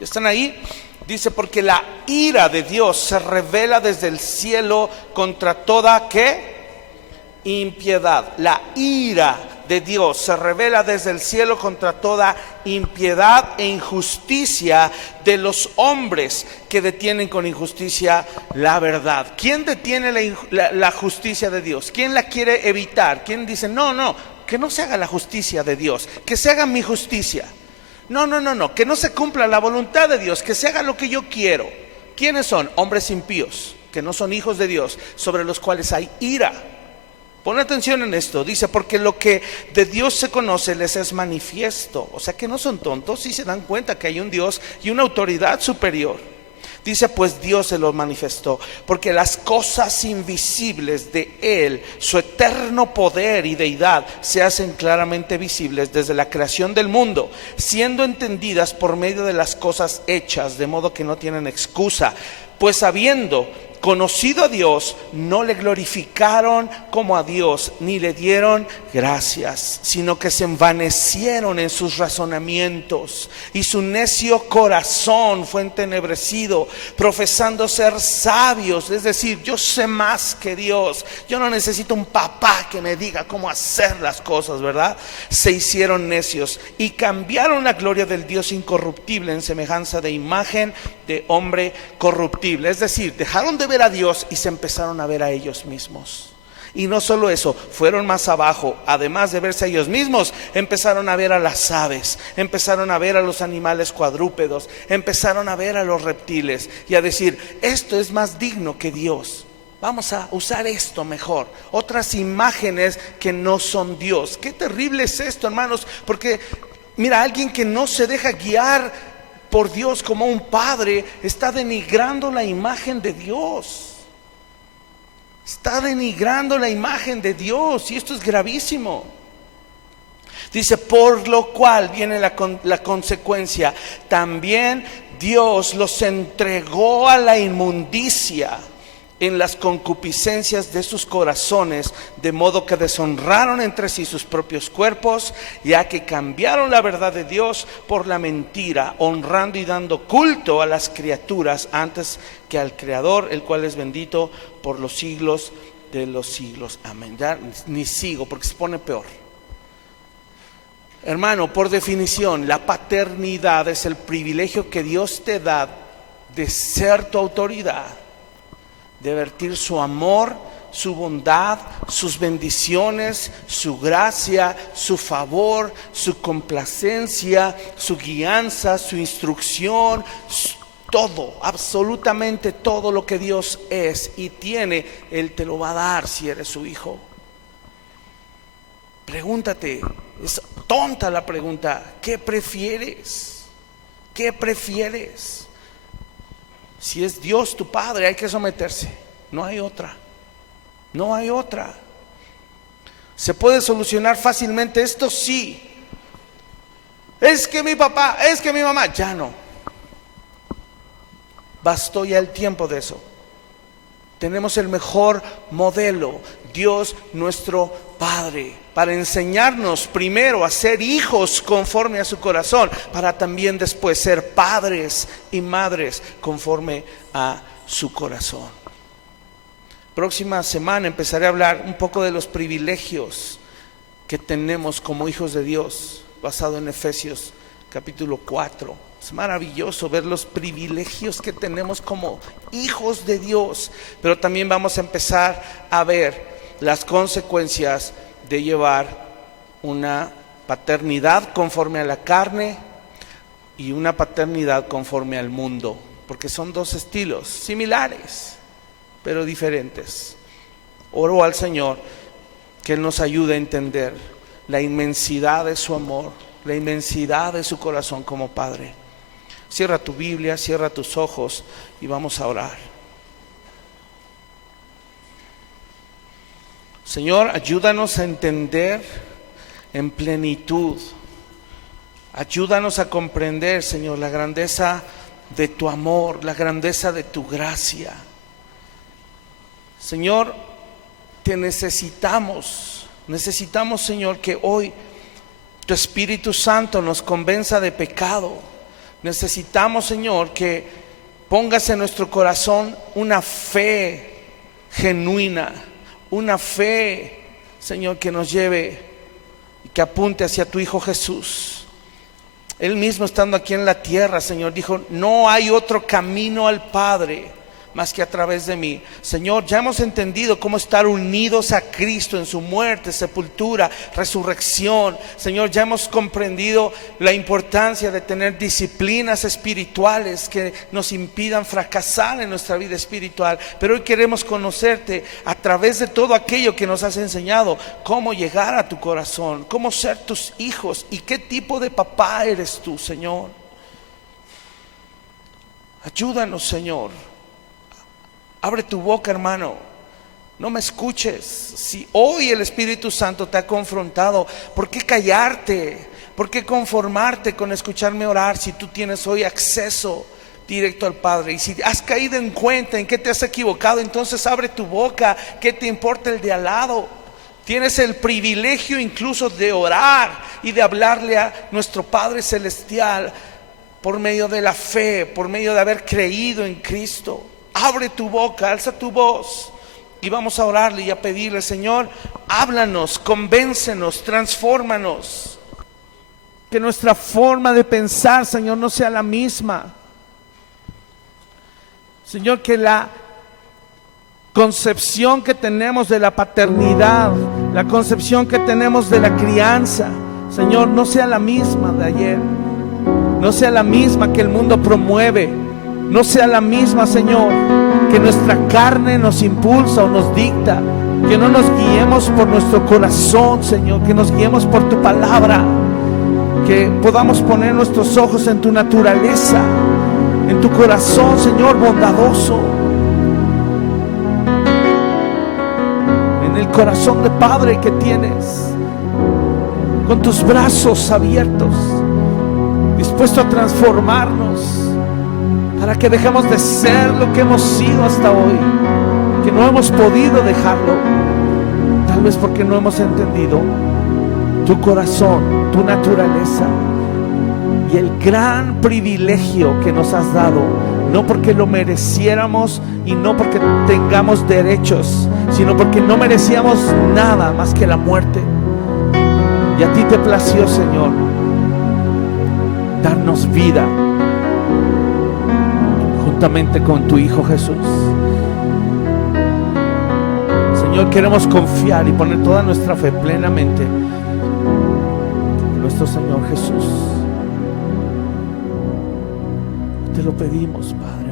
¿Están ahí? Dice: porque la ira de Dios se revela desde el cielo contra toda, ¿qué? Impiedad. La ira de Dios se revela desde el cielo contra toda impiedad e injusticia de los hombres que detienen con injusticia la verdad. ¿Quién detiene la justicia de Dios? ¿Quién la quiere evitar? ¿Quién dice: no, que no se haga la justicia de Dios, que se haga mi justicia? No, que no se cumpla la voluntad de Dios, que se haga lo que yo quiero. ¿Quiénes son? Hombres impíos, que no son hijos de Dios, sobre los cuales hay ira. Pon atención en esto, dice: porque lo que de Dios se conoce les es manifiesto. O sea que no son tontos y se dan cuenta que hay un Dios y una autoridad superior. Dice: pues Dios se lo manifestó, porque las cosas invisibles de Él, su eterno poder y deidad, se hacen claramente visibles desde la creación del mundo, siendo entendidas por medio de las cosas hechas, de modo que no tienen excusa. Pues habiendo conocido a Dios, no le glorificaron como a Dios, ni le dieron gracias, sino que se envanecieron en sus razonamientos, y su necio corazón fue entenebrecido, profesando ser sabios. Es decir, yo sé más que Dios, yo no necesito un papá que me diga cómo hacer las cosas, ¿verdad? Se hicieron necios y cambiaron la gloria del Dios incorruptible en semejanza de imagen de hombre corruptible. Es decir, dejaron de ver a Dios y se empezaron a ver a ellos mismos. Y no solo eso, fueron más abajo. Además de verse a ellos mismos, empezaron a ver a las aves, empezaron a ver a los animales cuadrúpedos, empezaron a ver a los reptiles y a decir: esto es más digno que Dios. Vamos a usar esto mejor. Otras imágenes que no son Dios. Qué terrible es esto, hermanos, porque mira, alguien que no se deja guiar por Dios como un padre está denigrando la imagen de Dios. Está denigrando la imagen de Dios, y esto es gravísimo. Dice: por lo cual viene la consecuencia. También Dios los entregó a la inmundicia en las concupiscencias de sus corazones, de modo que deshonraron entre sí sus propios cuerpos, ya que cambiaron la verdad de Dios por la mentira, honrando y dando culto a las criaturas antes que al Creador, el cual es bendito por los siglos de los siglos. Amén. Ya ni sigo porque se pone peor. Hermano, por definición, la paternidad es el privilegio que Dios te da de ser tu autoridad, de vertir su amor, su bondad, sus bendiciones, su gracia, su favor, su complacencia, su guianza, su instrucción, todo, absolutamente todo lo que Dios es y tiene, Él te lo va a dar si eres su hijo. Pregúntate, es tonta la pregunta: ¿qué prefieres? ¿Qué prefieres? Si es Dios tu Padre, hay que someterse. No hay otra. No hay otra. ¿Se puede solucionar fácilmente esto? Sí. Es que mi papá, es que mi mamá. Ya no. Bastó ya el tiempo de eso. Tenemos el mejor modelo, Dios nuestro Padre, para enseñarnos primero a ser hijos conforme a su corazón, para también después ser padres y madres conforme a su corazón. Próxima semana empezaré a hablar un poco de los privilegios que tenemos como hijos de Dios, basado en Efesios capítulo 4. Es maravilloso ver los privilegios que tenemos como hijos de Dios, pero también vamos a empezar a ver las consecuencias de llevar una paternidad conforme a la carne y una paternidad conforme al mundo, porque son dos estilos similares, pero diferentes. Oro al Señor que Él nos ayude a entender la inmensidad de su amor, la inmensidad de su corazón como Padre. Cierra tu Biblia, cierra tus ojos y vamos a orar. Señor, ayúdanos a entender en plenitud. Ayúdanos a comprender, Señor, la grandeza de tu amor, la grandeza de tu gracia. Señor, te necesitamos. Necesitamos, Señor, que hoy tu Espíritu Santo nos convenza de pecado. Necesitamos, Señor, que pongas en nuestro corazón una fe genuina, una fe, Señor, que nos lleve y que apunte hacia tu Hijo Jesús. Él mismo, estando aquí en la tierra, Señor, dijo: no hay otro camino al Padre más que a través de mí. Señor, ya hemos entendido cómo estar unidos a Cristo en su muerte, sepultura, resurrección. Señor, ya hemos comprendido la importancia de tener disciplinas espirituales que nos impidan fracasar en nuestra vida espiritual. Pero hoy queremos conocerte a través de todo aquello que nos has enseñado, cómo llegar a tu corazón, cómo ser tus hijos y qué tipo de papá eres tú, Señor. Ayúdanos, Señor. Abre tu boca, hermano. No me escuches. Si hoy el Espíritu Santo te ha confrontado, ¿por qué callarte? ¿Por qué conformarte con escucharme orar si tú tienes hoy acceso directo al Padre? Y si has caído en cuenta en que te has equivocado, entonces abre tu boca. ¿Qué te importa el de al lado? Tienes el privilegio incluso de orar y de hablarle a nuestro Padre Celestial por medio de la fe, por medio de haber creído en Cristo. Abre tu boca, alza tu voz y vamos a orarle y a pedirle: Señor, háblanos, convéncenos, transfórmanos. Que nuestra forma de pensar, Señor, no sea la misma. Señor, que la concepción que tenemos de la paternidad, la concepción que tenemos de la crianza, Señor, no sea la misma de ayer, no sea la misma que el mundo promueve, no sea la misma, Señor, que nuestra carne nos impulsa o nos dicta. Que no nos guiemos por nuestro corazón, Señor, que nos guiemos por tu palabra, que podamos poner nuestros ojos en tu naturaleza, en tu corazón, Señor, bondadoso, en el corazón de Padre que tienes, con tus brazos abiertos, dispuesto a transformarnos, para que dejemos de ser lo que hemos sido hasta hoy, que no hemos podido dejarlo, tal vez porque no hemos entendido tu corazón, tu naturaleza y el gran privilegio que nos has dado, no porque lo mereciéramos y no porque tengamos derechos, sino porque no merecíamos nada más que la muerte. Y a ti te plació, Señor, darnos vida juntamente con tu Hijo Jesús. Señor, queremos confiar y poner toda nuestra fe plenamente en nuestro Señor Jesús. Te lo pedimos, Padre.